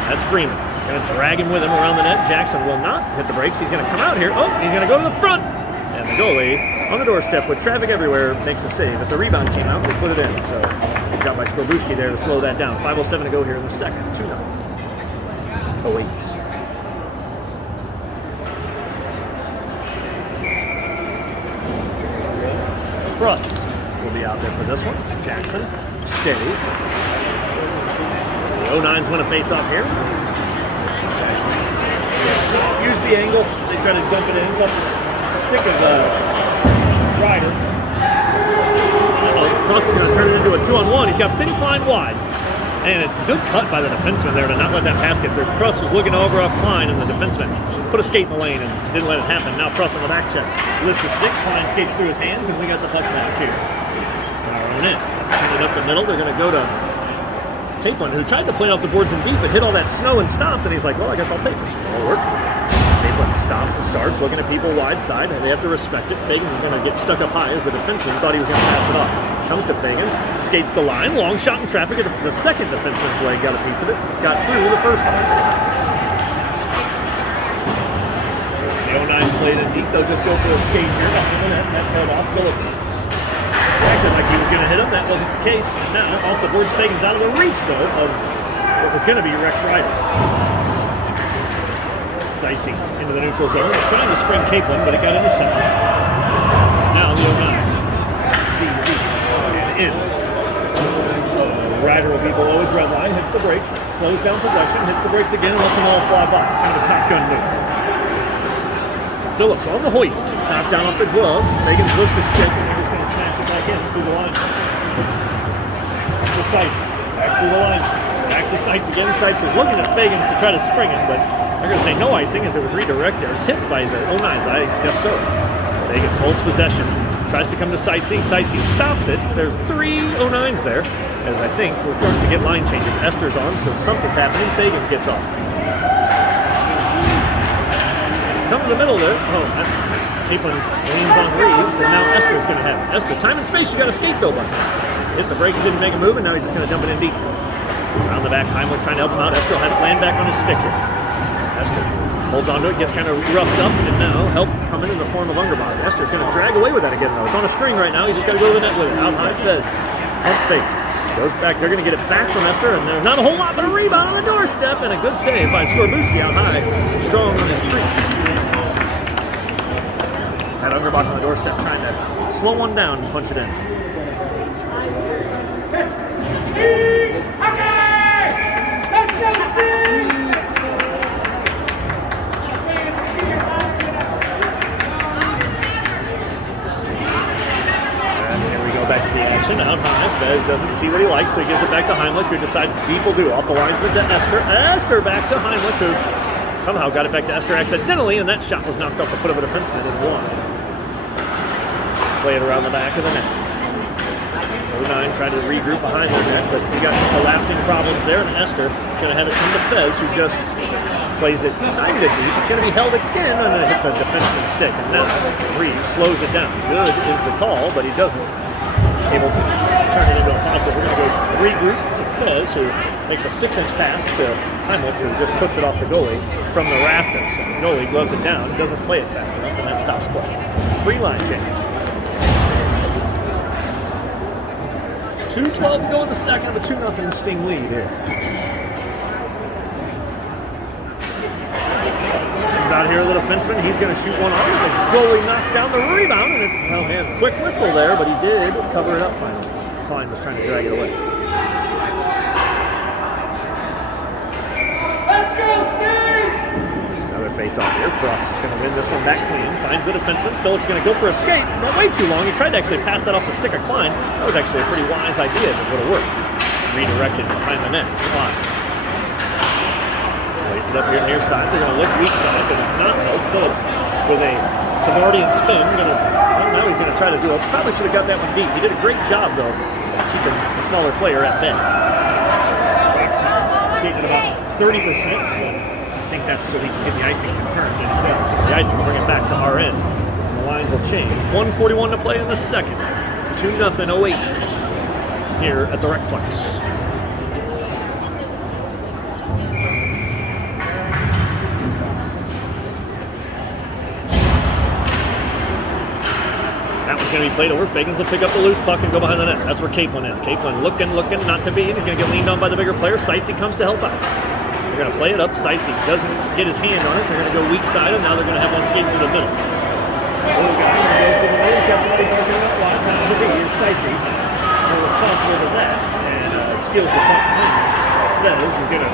That's Freeman. Going to drag him with him around the net. Jackson will not hit the brakes. He's going to come out here. Oh, he's going to go to the front. And the goalie on the doorstep with traffic everywhere makes a save. But the rebound came out, they put it in. So good job by Skorbuski there to slow that down. 5:07 to go here in the second. 2-0. Awaits. Russ will be out there for this one. Jackson stays. The 09's win a face-off here. Use the angle. They try to dump it in. Left the stick of Ryder. Russ is going to turn it into a 2-on-1. He's got thin Klein wide. And it's a good cut by the defenseman there to not let that pass get through. Pruss was looking over off Klein, and the defenseman put a skate in the lane and didn't let it happen. Now Pruss on the back check. Lifts the stick. Klein skates through his hands, and we got the puck back here. Our own in. Turn it up the middle. They're going to go to Capelin, who tried to play it off the boards in deep, but hit all that snow and stopped, and he's like, well, I guess I'll take it. It'll work. Capelin stops and starts, looking at people wide side, and they have to respect it. Fagans is going to get stuck up high as the defenseman thought he was going to pass it off. Comes to Fagans, skates the line, long shot in traffic. The second defenseman's leg got a piece of it, got through the first one. The 09's played in deep, they'll just go for a skate here. That's held off. Phillips acted like he was going to hit him. That wasn't the case. Now, off the boards, Fagans out of the reach, though, of what was going to be Rex Ryder. Sightsing into the neutral zone. He's trying to spring Capelin, but it got intercepted. Now, the 09's in. Ryder will be below his red line, hits the brakes, slows down possession, hits the brakes again, and lets them all fly by. Kind of a Top Gun move. Phillips on the hoist, knocked down off the glove. Fagans lifts the stick, and they're just going to smash it back in through the line. Back to Sights, back through the line, back to Sights again. Sights was looking at Fagans to try to spring him, but they're going to say no icing as it was redirected or tipped by the 09's. I guess so. Fagans holds possession. Tries to come to Sightsee. Sightsee stops it. There's 3 09's there, as I think we're starting to get line changes. Esther's on, so something's happening. Fagans gets off. Come to the middle there. Oh, Capelin leans on Reeves, and now Esther's going to have it. Esther, time and space. You got to skate though, buddy. Hit the brakes, didn't make a move, and now he's just going to dump it in deep. Around the back, Heimlich trying to help him out. Esther had it land back on his stick here. Esther holds onto it, gets kind of roughed up, and now help coming in the form of Ungerbach. Esther's going to drag away with that again, though. It's on a string right now. He's just got to go to the net with it. Out high, Fez. Head fake. Goes back. They're going to get it back from Esther, and there's not a whole lot, but a rebound on the doorstep, and a good save by Skorbuski out high. Strong on his crease. Had Ungerbach on the doorstep trying to slow one down and punch it in. Back to the action, out high. Fez doesn't see what he likes, so he gives it back to Heimlich, who decides deep will do. Off the linesman to Esther. Esther back to Heimlich, who somehow got it back to Esther accidentally, and that shot was knocked off the foot of a defenseman and won. Play it around the back of the net. 09 trying to regroup behind their net, but you got collapsing problems there, and Esther going to have it come to Fez, who just plays it kind of deep. It's going to be held again, and then it hits a defenseman's stick, and now Reeves slows it down. Good is the call, but he doesn't. Able to turn it into a positive. We're going to go regroup to Fez, who makes a 6-inch pass to Heimlich, who just puts it off the goalie from the rafters. So the goalie gloves it down, doesn't play it fast enough, and that stops play. Free line change. 2:12 to go in the second, of a 2-0 Sting lead here. Out here, the defenseman, he's going to shoot one on, and the goalie knocks down the rebound, and it's, oh man, quick whistle there, but he did cover it up finally. Klein was trying to drag it away. Let's go, Steve! Another face-off here. Cross going to win this one back clean. Finds the defenseman. Phillips going to go for a skate. Not way too long. He tried to actually pass that off the stick of Klein. That was actually a pretty wise idea if it would have worked. Redirected behind the net. Klein. Place it up here near side. They're going to look weak side, but it's not held. Phillips with a Savardian spin. Now he's going to try to do it. Probably should have got that one deep. He did a great job, though, keeping the smaller player at bay. Skating about 30%. I think that's so he can get the icing confirmed, and he does. The icing will bring it back to our end. And the lines will change. 1:41 to play in the second. 2-0 08 here at the Recplex. Going to be played over. Fagans will pick up the loose puck and go behind the net. That's where Capelin is. Capelin looking, not to be. He's going to get leaned on by the bigger player. Sightsy comes to help out. They're going to play it up. Sightsy doesn't get his hand on it. They're going to go weak side, and now they're going to have one skate through the middle. Little guy going to go through the middle. He's got somebody barking it up wide. Not to be. Here's Sightsy. They're responsible for that. And steals the puck. Says is going to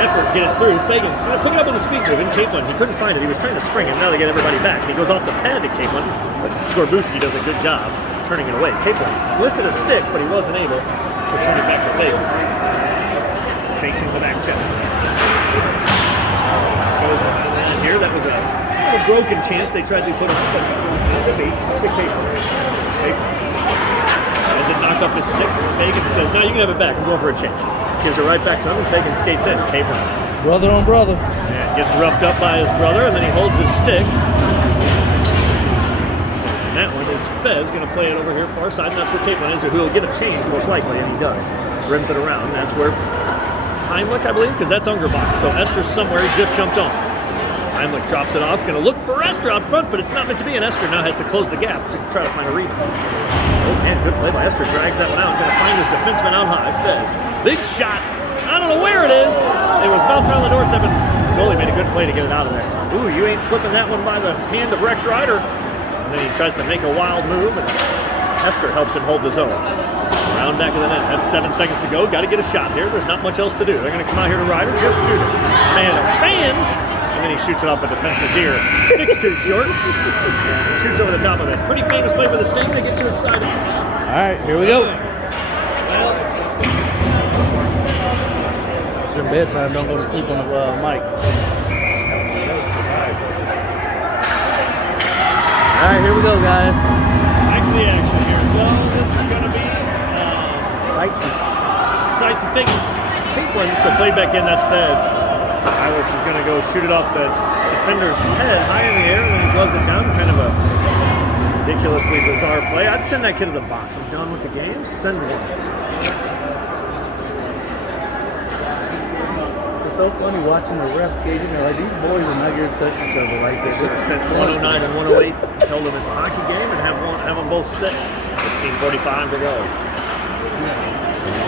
effort get it through. Fagans going to pick it up on the speed move. And Capelin, he couldn't find it. He was trying to spring it. Now they get everybody back. And he goes off the pad to Capelin. But Skorbuski does a good job turning it away. Capelin lifted a stick, but he wasn't able to turn it back to Fagans. Chasing the back check. Here, that was a broken chance. They tried to put a beat to Capelin. As it knocked off his stick, Fagans says, "No, you can have it back. I'm going for a change." Gives it right back to him, and Fagans skates in. Capelin. Brother on brother. Yeah, gets roughed up by his brother, and then he holds his stick. And that one is Fez going to play it over here far side, and that's where Capelin is, who will get a change most likely, and he does. Rims it around, and that's where Heimlich, I believe, because that's Ungerbach. So Esther's somewhere, he just jumped on. Heimlich drops it off, going to look for Esther out front, but it's not meant to be, and Esther now has to close the gap to try to find a rebound. Oh man, good play by Esther, drags that one out, going to find his defenseman out high, Fez. Big shot, I don't know where it is. It was bouncing around the doorstep, and goalie made a good play to get it out of there. Ooh, you ain't flipping that one by the hand of Rex Ryder. And then he tries to make a wild move, and Esther helps him hold the zone. Around back of the net, that's 7 seconds to go. Got to get a shot here. There's not much else to do. They're going to come out here to Ryder, just shoot it. Man, a fan! And then he shoots it off the defenseman's ear. 6-2 short. And shoots over the top of it. Pretty famous play for the Sting. They get too excited. All right, here we go. Well, It's your bedtime. Don't go to sleep on the mic. All right, here we go, guys. back to the action here. So this is going to be Sights and Fagans. Capelin, so played back in, that's Fez. Alex is going to go shoot it off the defender's head high in the air, and then he gloves it down. Kind of a ridiculously bizarre play. I'd send that kid to the box. I'm done with the game. Send one. It's so funny watching the refs skating. They're like, these boys are not going to touch each other like this. Should have set 109 and 108. Told them it's a hockey game and have them both sit. 15:45 to go.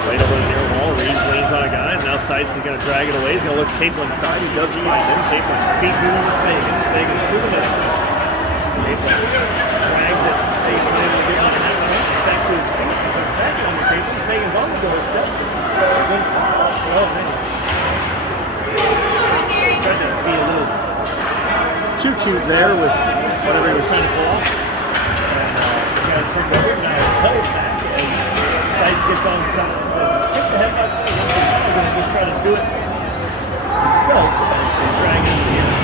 Right over the near wall. Reeves leans on a guy, and now Seitz is going to drag it away. He's going to look Caplin's side. He does find him. Caplin feet moving with Fagan. Fagan's through the middle. Caplin drags it. Fagan able to get on that one. Back to his feet. Back on the Caplin. Fagan's on the doorstep. Wins the ball. So, man. Tried to be a little too cute there with whatever he was trying to pull off. And he got it turned over. Now plays back. And Seitz gets on side. So kick the head by Fagan. He's going to just try to do it himself. And he's going to drag it into the end.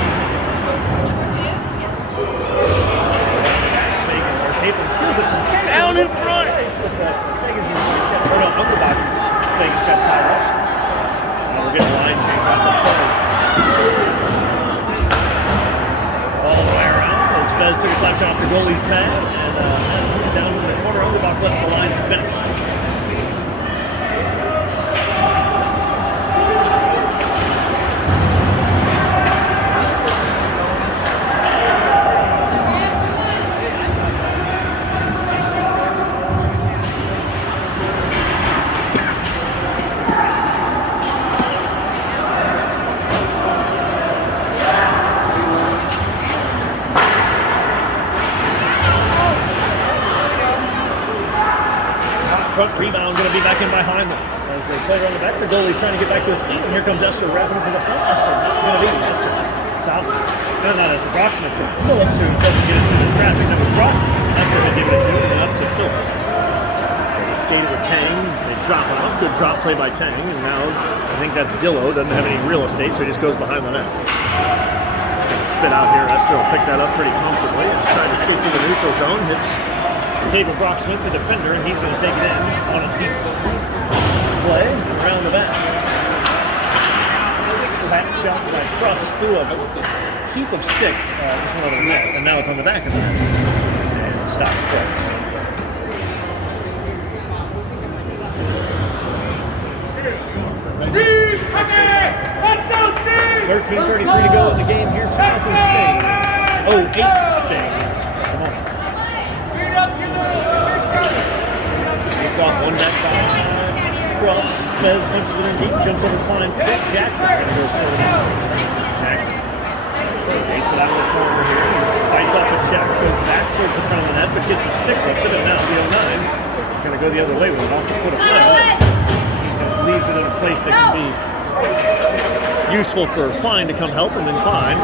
Fagan or Caplin steals it from Fagan. Down in front. Fagan's got to on the box. Fagan's got tied up. Now we're getting a line change on the phone. All the way around as Fez took a slap shot off the goalie's pad and down in the corner. Underbox lets the lines finish. Front rebound going to be back in behind them. As they play around the back, the goalie trying to get back to his feet, and here comes Esther wrapping to the front. Esther going to beat Esther. Stop. No, not Esther. Broxman. Phillips, who doesn't get into the traffic that was Broxman. Esther had given it to him and up to Phillips. So they skated with Tang. They drop it off. Good drop play by Tang. And now I think that's Dillo. Doesn't have any real estate, so he just goes behind the net. He's going to spit out here. Esther will pick that up pretty comfortably and try to skate to the neutral zone. Hits Tabor Broxman, the defender, and he's going to take it in on a deep play around the back. So that shot that crossed through a heap of sticks just went on the net, and now it's on the back of the net. And stops play. Steve, let's go, Steve! 13:33 to go in the game here. Townsend Sting. 0-8 Sting. Face off one net by Cross. Fez punches it in deep, jumps over Klein's stick. Jackson going to go forward. Jackson skates it out of the corner here. Fights off a check, goes back towards the front of the net, but gets his stick lifted, and now the 09's going to go the other way with it off the foot of Fez. He just leaves it in a place that can be useful for Klein to come help, and then Klein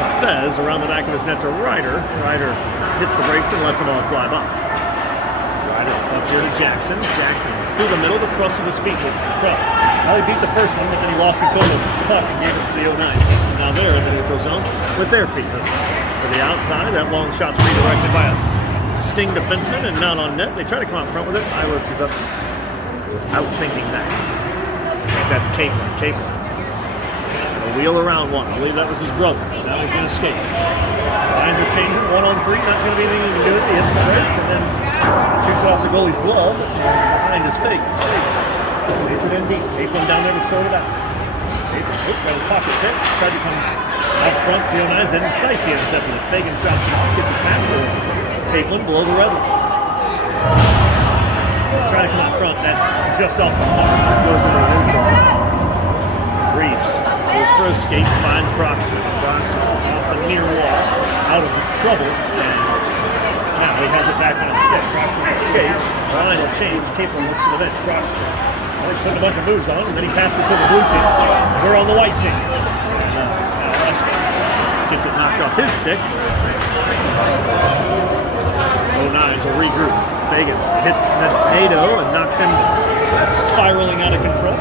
to Fez around the back of his net to Ryder. Ryder hits the brakes and lets them all fly by. Ryder up here to Jackson. Jackson through the middle to Cross with his feet. Cross. Well, he beat the first one, but then he lost control of the puck and gave it to the 09. Now they're in the neutral zone with their feet. To the outside, that long shot's redirected by a Sting defenseman and not on net. They try to come out front with it. Eilers is up, just outthinking that. I think that's Caplin. Caplin. A wheel around one. I believe that was his brother. Now he's going to skate. Lines are changing. 1-on-3. Not going to be anything he can do. He hits the brakes and then shoots off the goalie's glove behind his face. Leaves it in deep. Caplin down there to sort it out. Caplin got his pocket pick. Tried to come out front. The 09's in. Seitz he intercepted it. Fagan drops it off. Gets it back to Caplin below the red line. Trying to come out front. That's just off the mark. Goes into the neutral zone. Reeves goes for a skate, finds Broxman. Broxman off the near wall, out of trouble, and now he has it back on his stick. Broxman will skate, the line will change, Caplin looks to the bench. Broxman, well, he's putting a bunch of moves on, and then he passed it to the blue team. We're on the white team. Gets it knocked off his stick. 09's will regroup. Fagan hits NATO and knocks him spiraling out of control.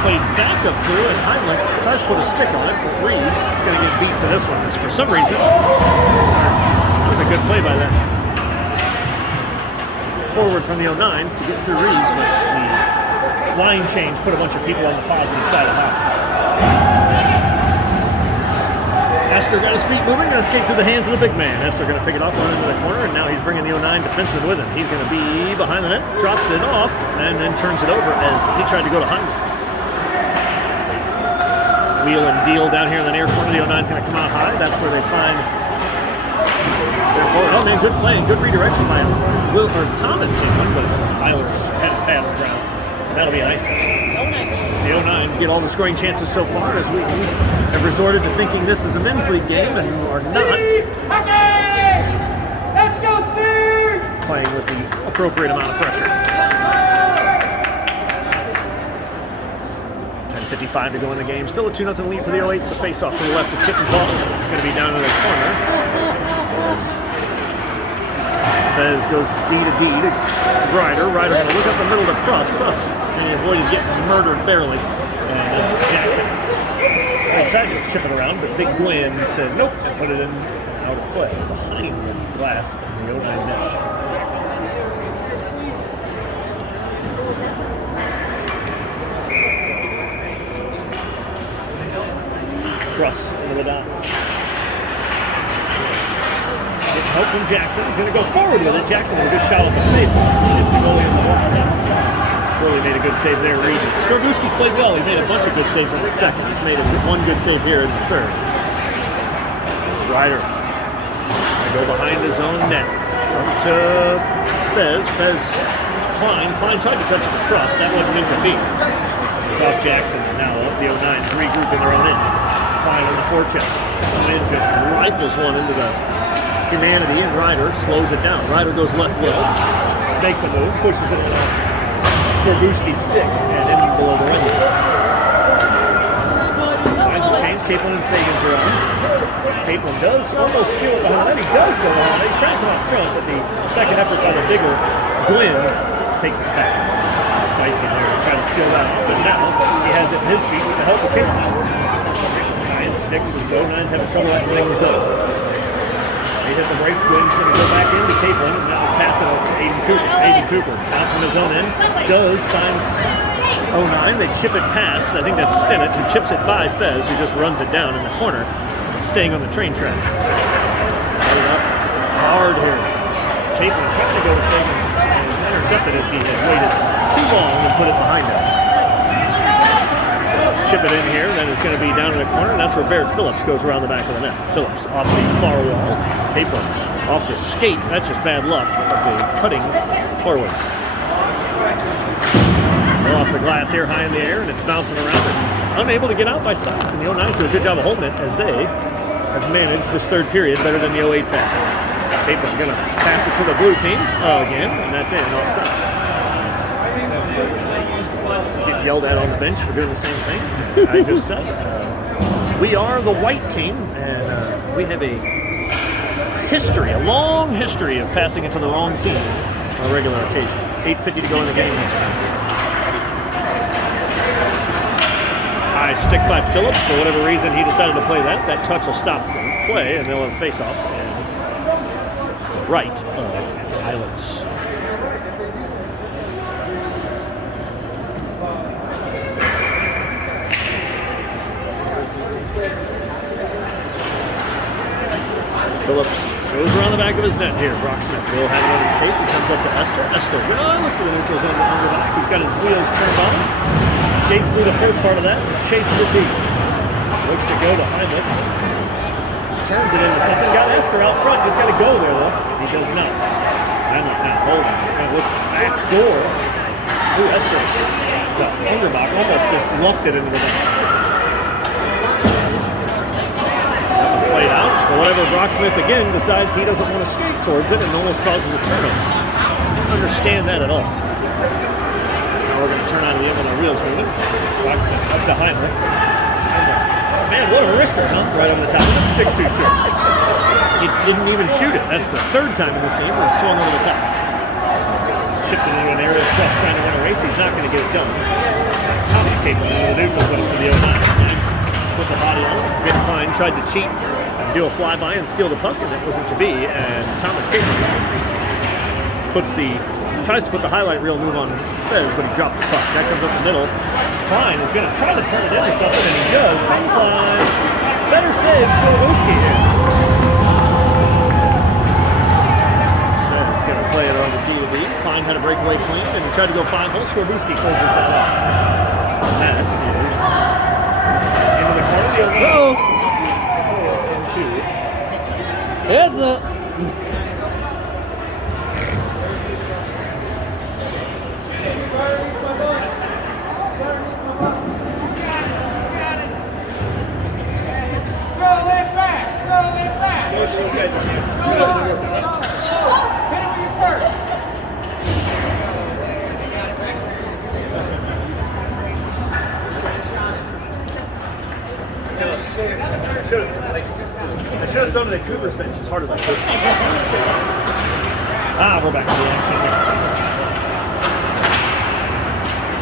Played back up through, and Heinrich tries to put a stick on it, but Reeves is going to get beat to this one. For some reason, it was a good play by that forward from the 09's to get through Reeves, but the line change put a bunch of people on the positive side of that. Esther got his feet moving, going to skate through the hands of the big man. Esther going to pick it off, run into the corner, and now he's bringing the 09 defenseman with him. He's going to be behind the net, drops it off, and then turns it over as he tried to go to Heimlich. Wheel and deal down here in the near corner. The 09's going to come out high. That's where they find their forward. Oh man, good play and good redirection by Thomas Kinlan, but Eiler's had his pad on the ground. That'll be ice. The 09s get all the scoring chances so far as we have resorted to thinking this is a men's league game and are not. Let's go, Steve! Playing with the appropriate amount of pressure. 10:55 to go in the game. Still a 2-0 lead for the 08s. The face-off to the left of Kitten Paul. It's going to be down in the corner. Fez goes D to D to Ryder. Ryder going to look up the middle to Pruss. Pruss and he avoided getting murdered barely. And Jackson. They tried to chip it around, but Big Gwen said nope and put it in out of play behind the glass of the 09 net. Pruss into the dots. Getting help from Jackson. He's going to go forward with it. Jackson with a good shot at the face. It's the goalie in the corner. Goalie made a good save there, Reed. Skorbuski's played well. He's made a bunch of good saves in the second. He's made one good save here in the third. Ryder. Going to go behind his own net. Up to Fez. Fez. Klein. Klein tried to touch it across. That wasn't meant to be. It's off Jackson. Now up the 09s regrouping their own end. Klein on the forecheck. Klein just rifles one into the humanity, and Ryder slows it down. Ryder goes left well, makes a move, pushes it off Skorbuski's stick, and in below the rim. Lines will change. Capelin and Fagans are on. Capelin does almost steal it behind that. He does go on. He's trying to come out front, but the second effort by the bigger Glenn takes it back. Fights in there to try to steal that off, and now he has it in his feet with the help of Capelin. Tying sticks as the 09's having trouble exiting the zone. They hit the brakes. Gwynn's going to go back into Capelin, and now we'll pass it off to Aiden Cooper. Aiden Cooper, out from his own end, finds 09. They chip it past. I think that's Stinnett, who chips it by Fez, who just runs it down in the corner, staying on the train tracks. Hold up hard here. Capelin trying to go to Fagans, and intercepted as he had waited too long and put it behind him. Chip it in here, then it's going to be down in the corner, and that's where Baird Phillips goes around the back of the net. Phillips off the far wall. Capelin off the skate. That's just bad luck of the cutting forward. They're off the glass here, high in the air, and it's bouncing around and unable to get out by sides. And the 09s do a good job of holding it as they have managed this third period better than the 08s have. Capelin going to pass it to the blue team again, and that's in offside. Get yelled at on the bench for doing the same thing. I just said we are the white team, and we have a history, a long history of passing it to the wrong team on a regular occasion. 8:50 to go in the game. High stick by Phillips. For whatever reason, he decided to play that. That touch will stop the play, and they'll have a face-off. And right of Islands. Phillips goes around the back of his net here. Brocksmith will have it on his tape. He comes up to Esther. Esther, look to the neutral zone on the back. He's got his wheels turned on. Skates through the first part of that. Chases it deep. Looks to go to Heimlich. Turns it into something. Got Esther out front. He's got to go there, though. He does not. Heimlich now holding. He's going to look back door. Ooh, Esther. Underbach almost just lumped it into the net. Played out. For whatever, Brocksmith again decides he doesn't want to skate towards it and almost causes a turnover. I don't understand that at all. Now we're going to turn on the end on our wheels moving. Brocksmith up to Heimlich. Man, what a wrister, huh? Right on the top. That stick's too short. He didn't even shoot it. That's the third time in this game where he swung over the top. Chipped it into an area of Truss trying to win a race. He's not going to get it done. That's Thomas Capelin into the neutral zone for the 09. Put the body on. Big Klein tried to cheat and do a flyby and steal the puck, and it wasn't to be. And Thomas Capelin tries to put the highlight reel move on Fez, but he drops the puck. That comes up the middle. Klein is going to try to turn it into something, and he does. Klein Better save Skorbuski here. He's going to play it over B to B. Klein had a breakaway clean, and he tried to go 5-hole. Skorbuski closes that off. That is into the corner. Uh-oh. And 2. Heads up. Throw it back. Throw it back. Hit him with your first. I should have thrown it at Cooper's bench as hard as I could. We're back to the action here.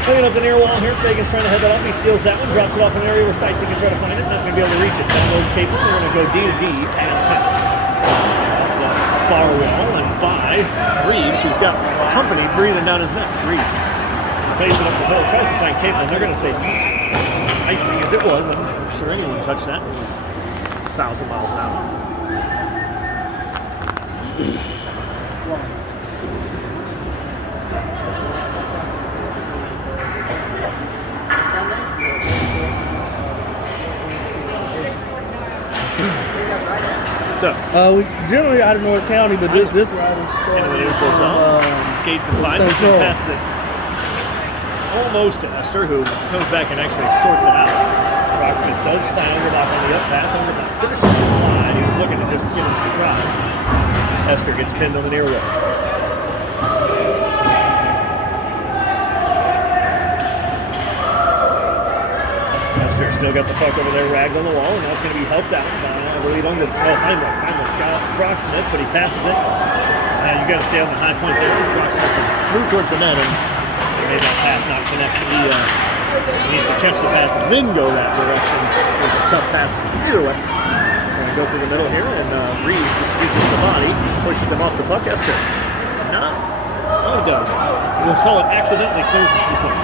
Cleaning up the near wall here. Fagan's trying to head that up. He steals that one, drops it off an area where Sightsee can try to find it. Not going to be able to reach it. Down goes Capel. They're going to go D to D past him. That's the far wall and by Reeves, who's got company breathing down his neck. Reeves pays it up the hill, tries to find Capel. They're going to say, icing as it was, I'm not sure anyone touched that. It was 1,000 miles an hour. So, We generally out of North County, but this route is into the neutral zone, skates and finds it, St. passes it almost to Esther, who comes back and actually sorts it out. Rocksmith does find Underbach on the up pass. Underbach finishes the line. He was looking to just give him a surprise. Esther gets pinned on the near wall. Esther still got the puck over there, ragged on the wall, and now it's going to be helped out by, I believe, Heimlich. Heimlich got Rocksmith, but he passes it. And you got to stay on the high point there. Rocksmith moved towards the net, and made that pass not connect. He needs to catch the pass and then go that direction. It was a tough pass either way. Going to go through the middle here, and Reeves just uses the body, pushes him off the puck. Esther, not. Oh, it does. We'll call it accidentally clears the position.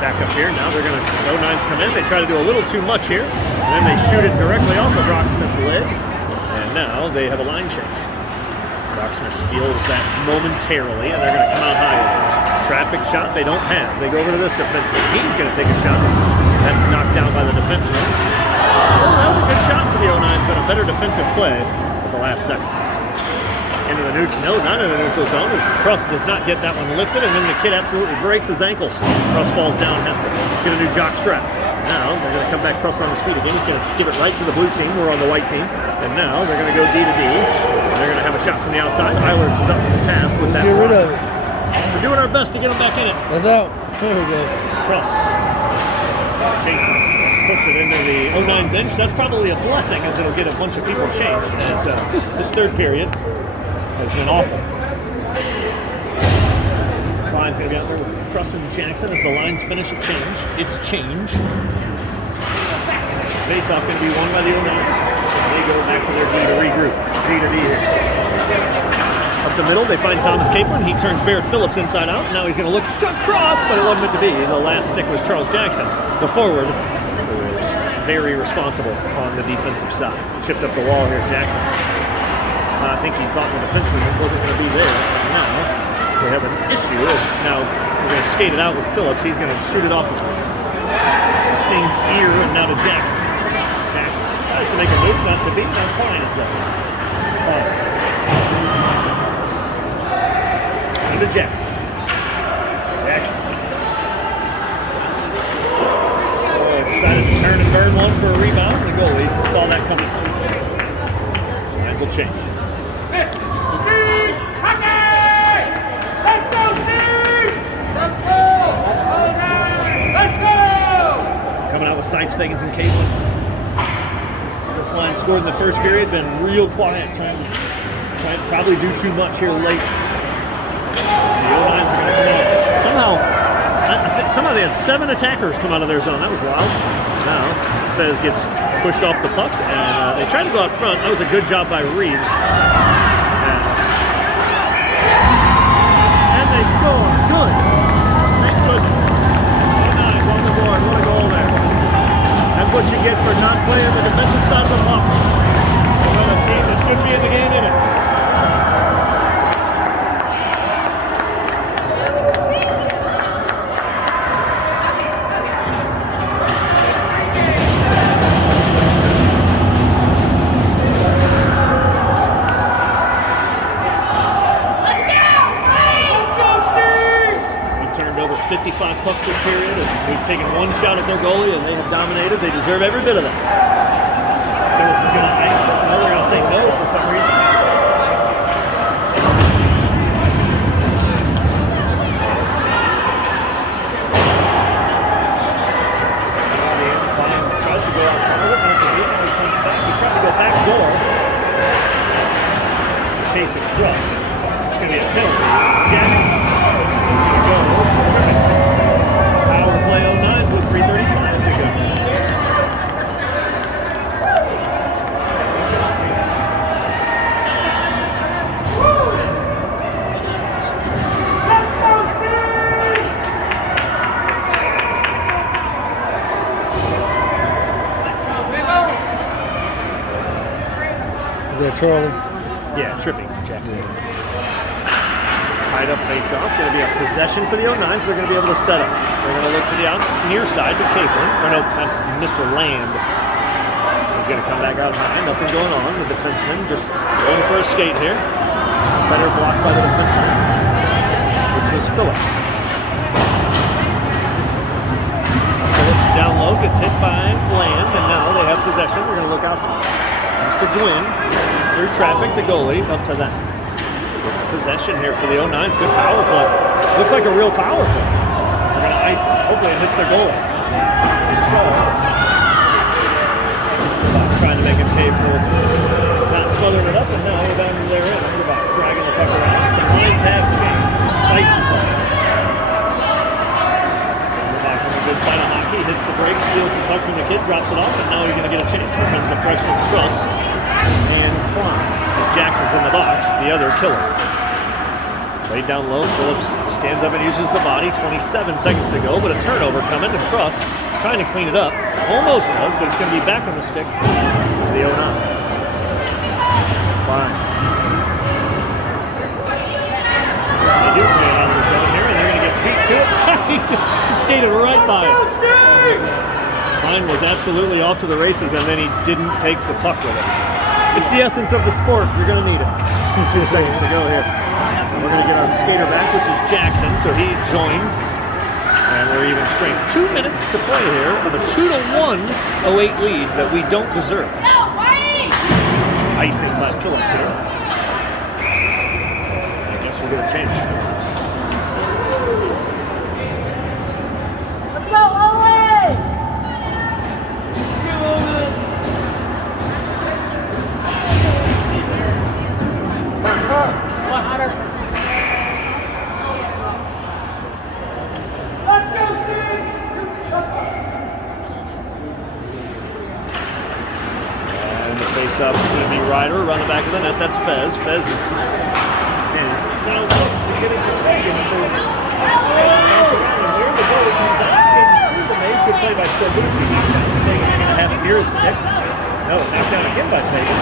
Back up here. Now they're going to go nines come in. They try to do a little too much here, and then they shoot it directly off of Rocksmith's leg. And now they have a line change. Rocksmith steals that momentarily, and they're going to come out high. Traffic shot they don't have. They go over to this defenseman. He's going to take a shot. That's knocked down by the defenseman. Well, that was a good shot for the 09s, but a better defensive play at the last second. Into the neutral, no, not in the neutral zone. Pruss does not get that one lifted, and then the kid absolutely breaks his ankles. Pruss falls down, has to get a new jock strap. Now they're going to come back, Pruss on his feet again. He's going to give it right to the blue team. We're on the white team. And now they're going to go D to D. They're going to have a shot from the outside. Eilers is up to the task with that. Get rid of it. We're doing our best to get him back in it. That's out. There we go. Pruss Jason puts it into the 09 bench. That's probably a blessing, as it'll get a bunch of people changed. As this third period has been awful. Klein's going to be out there with Pruss and Jackson as the lines finish a change. It's change. Face-off going to be won by the 09s. They go back to their D to regroup. D to D here. Up the middle, they find Thomas Capelin. He turns Barrett Phillips inside out. Now he's going to look to cross, but it wasn't meant to be. The last stick was Charles Jackson, the forward, who is very responsible on the defensive side. Chipped up the wall here, Jackson. I think he thought the defenseman wasn't going to be there. Now we have an issue. Now we're going to skate it out with Phillips. He's going to shoot it off of Sting's ear, and now to Jackson. Jackson tries to make a move, not to be. Now Klein is there. To Jackson. Jackson. Decided to turn and burn one for a rebound. The goalie saw that coming. Lines will change. Steve! Hockey! Let's go, Steve! Let's go! All right! Let's go! Coming out with Seitz, Fagans, and Caitlin. This line scored in the first period. Been real quiet. Trying to probably do too much here late. The 09s are going to come out. Somehow they had 7 attackers come out of their zone. That was wild. Now, Fez gets pushed off the puck, and they tried to go out front. That was a good job by Reeves. And they score. Good. Thank goodness. 09 on the board. What a goal there. That's what you get for not 55 pucks this period, and we've taken one shot at their goalie, and they have dominated. They deserve every bit of that. Phillips is going to ice it. No, they're going to say no for some reason. Tries to go out front of it, and he comes back. He tried to go back door. Chasing Russ. It's going to be a penalty. Jackson. Power play 09s with 3:35 to go. Is that Charlie? Yeah, tripping, Jackson. Tied up face-off. Going to be a possession for the 09s. They're going to be able to set up. They're going to look to the near side to Capelin. Or no, that's Mr. Land. He's going to come back out high. Nothing going on. The defenseman just going for a skate here. Better blocked by the defenseman, which was Phillips. Phillips down low, gets hit by Land, and now they have possession. They're going to look out for Mr. Gwynn. Through traffic, the goalie up to that. Possession here for the 09s. Good power play. Looks like a real power play. They're going to ice it. Hopefully it hits their goal. Trying to make him pay for not smothering it up, and now we're down to their end. We're about dragging the puck around. Some lines have changed. Sights is on. Back on the good side of hockey. Hits the break, steals the puck from the kid, drops it off, and now you're going to get a change. Here comes the freshman Cross and Klein. Jackson's in the box, the other killer. Laid down low, Phillips stands up and uses the body. 27 seconds to go, but a turnover coming to Cross, trying to clean it up. Almost does, but it's going to be back on the stick for the 09. Fine. They do play it on the zone here, and they're going to get beat to it. He skated right by it. Klein was absolutely off to the races, and then he didn't take the puck with it. It's the essence of the sport. You're going to need it. 2 seconds to go here. So we're going to get our skater back, which is Jackson, so he joins. And we're even strength. 2 minutes to play here with a 2-1 08 lead that we don't deserve. Icing left Phillips here. So I guess we'll get a change. Let's go, Ollie! Let's go, Steve! And the face-up is going to be Ryder around the back of the net. That's Fez. Fez is now look to get into Fagan. So where the goalie comes out, skating through the maze. Good play by Skobuski. Fagan going to have it near his stick. No, knocked down again by Fagan.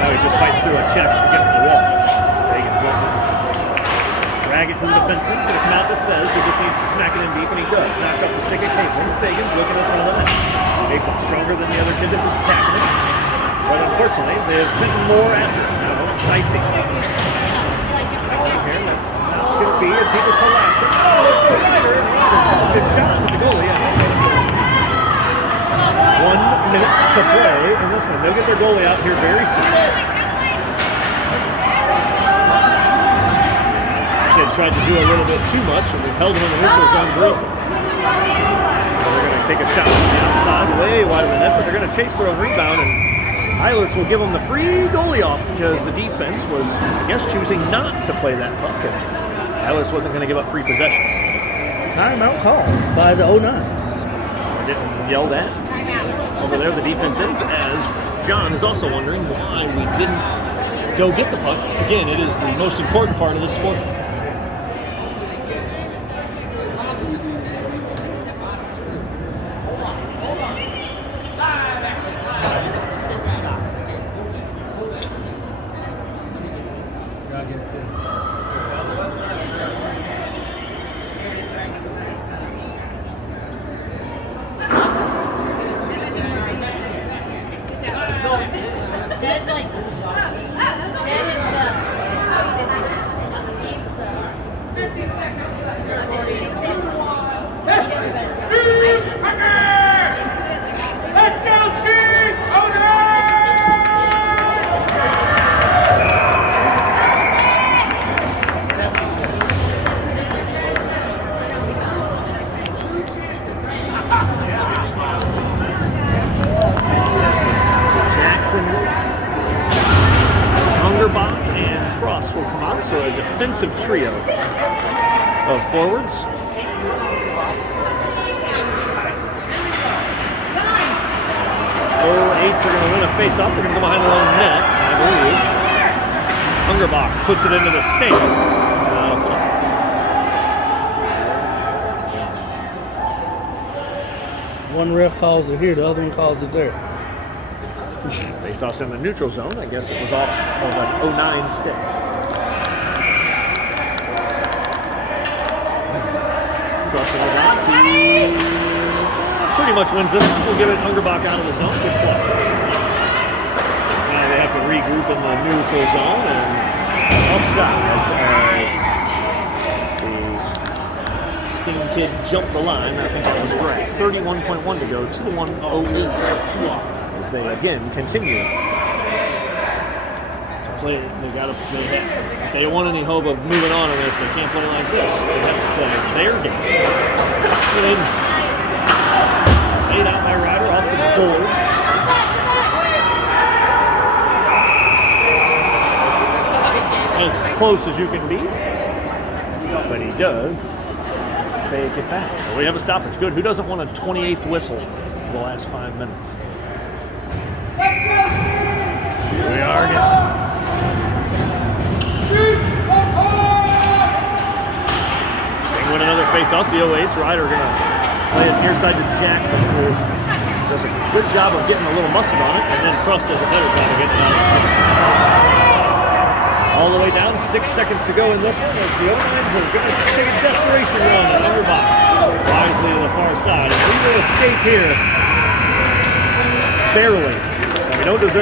Now he's just fighting through a check against the wall. Fagan's looking. Drag it to the defenseman. He's going to come out with Fez. He just needs to smack it in deep, and he does. Knocked off the stick at Capelin. Fagan's looking in front of the net. Capelin stronger than the other kid that was attacking him. But unfortunately, they have sent more after him now. Sightseeing. Here, that's not going to be, and people collapse. Oh, it's a Ryder. Good shot with the goalie. 1 minute to play in this one. They'll get their goalie out here very soon. Kid tried to do a little bit too much, and we've held him in the neutral zone briefly. So they're going to take a shot from the outside, way wide of the net, but they're going to chase for a rebound, and Eilers will give them the free goalie off because the defense was, I guess, choosing not to play that puck, and Eilers wasn't going to give up free possession. Timeout call by the 09s. I didn't yell that. Over there, the defense is, as John is also wondering why we didn't go get the puck. Again, it is the most important part of the sport. explosive trio of forwards. 08s are going to win a face-off. They're going to go behind their own net, I believe. Hungerbach puts it into the stands. One ref calls it here, the other one calls it there. Face-offs in the neutral zone. I guess it was off of an 09 stick. Crossing the box. He pretty much wins this one. We'll give it Hungerbach out of the zone. Good play. Now they have to regroup in the neutral zone and offside as the Sting Kid jumped the line. I think that was correct. 31.1 to go. 2-1-0-8. As they again continue to play. If they want any hope of moving on in this, they can't play like this. They have to play their game. Good. Laid out by Ryder off the board. As close as you can be. But he does fake it back. So we have a stoppage. Good. Who doesn't want a 28th whistle in the last 5 minutes? Here we are again. Sting win another face-off. The 08s. Ryder going to play it near side to Jackson, who does a good job of getting a little mustard on it, and then Crust does a better job of getting it out of the field. All the way down, 6 seconds to go in this one, as the 09s are going to take a desperation run on Hungerbach. Wisely to the far side. If we will escape here, barely. We don't deserve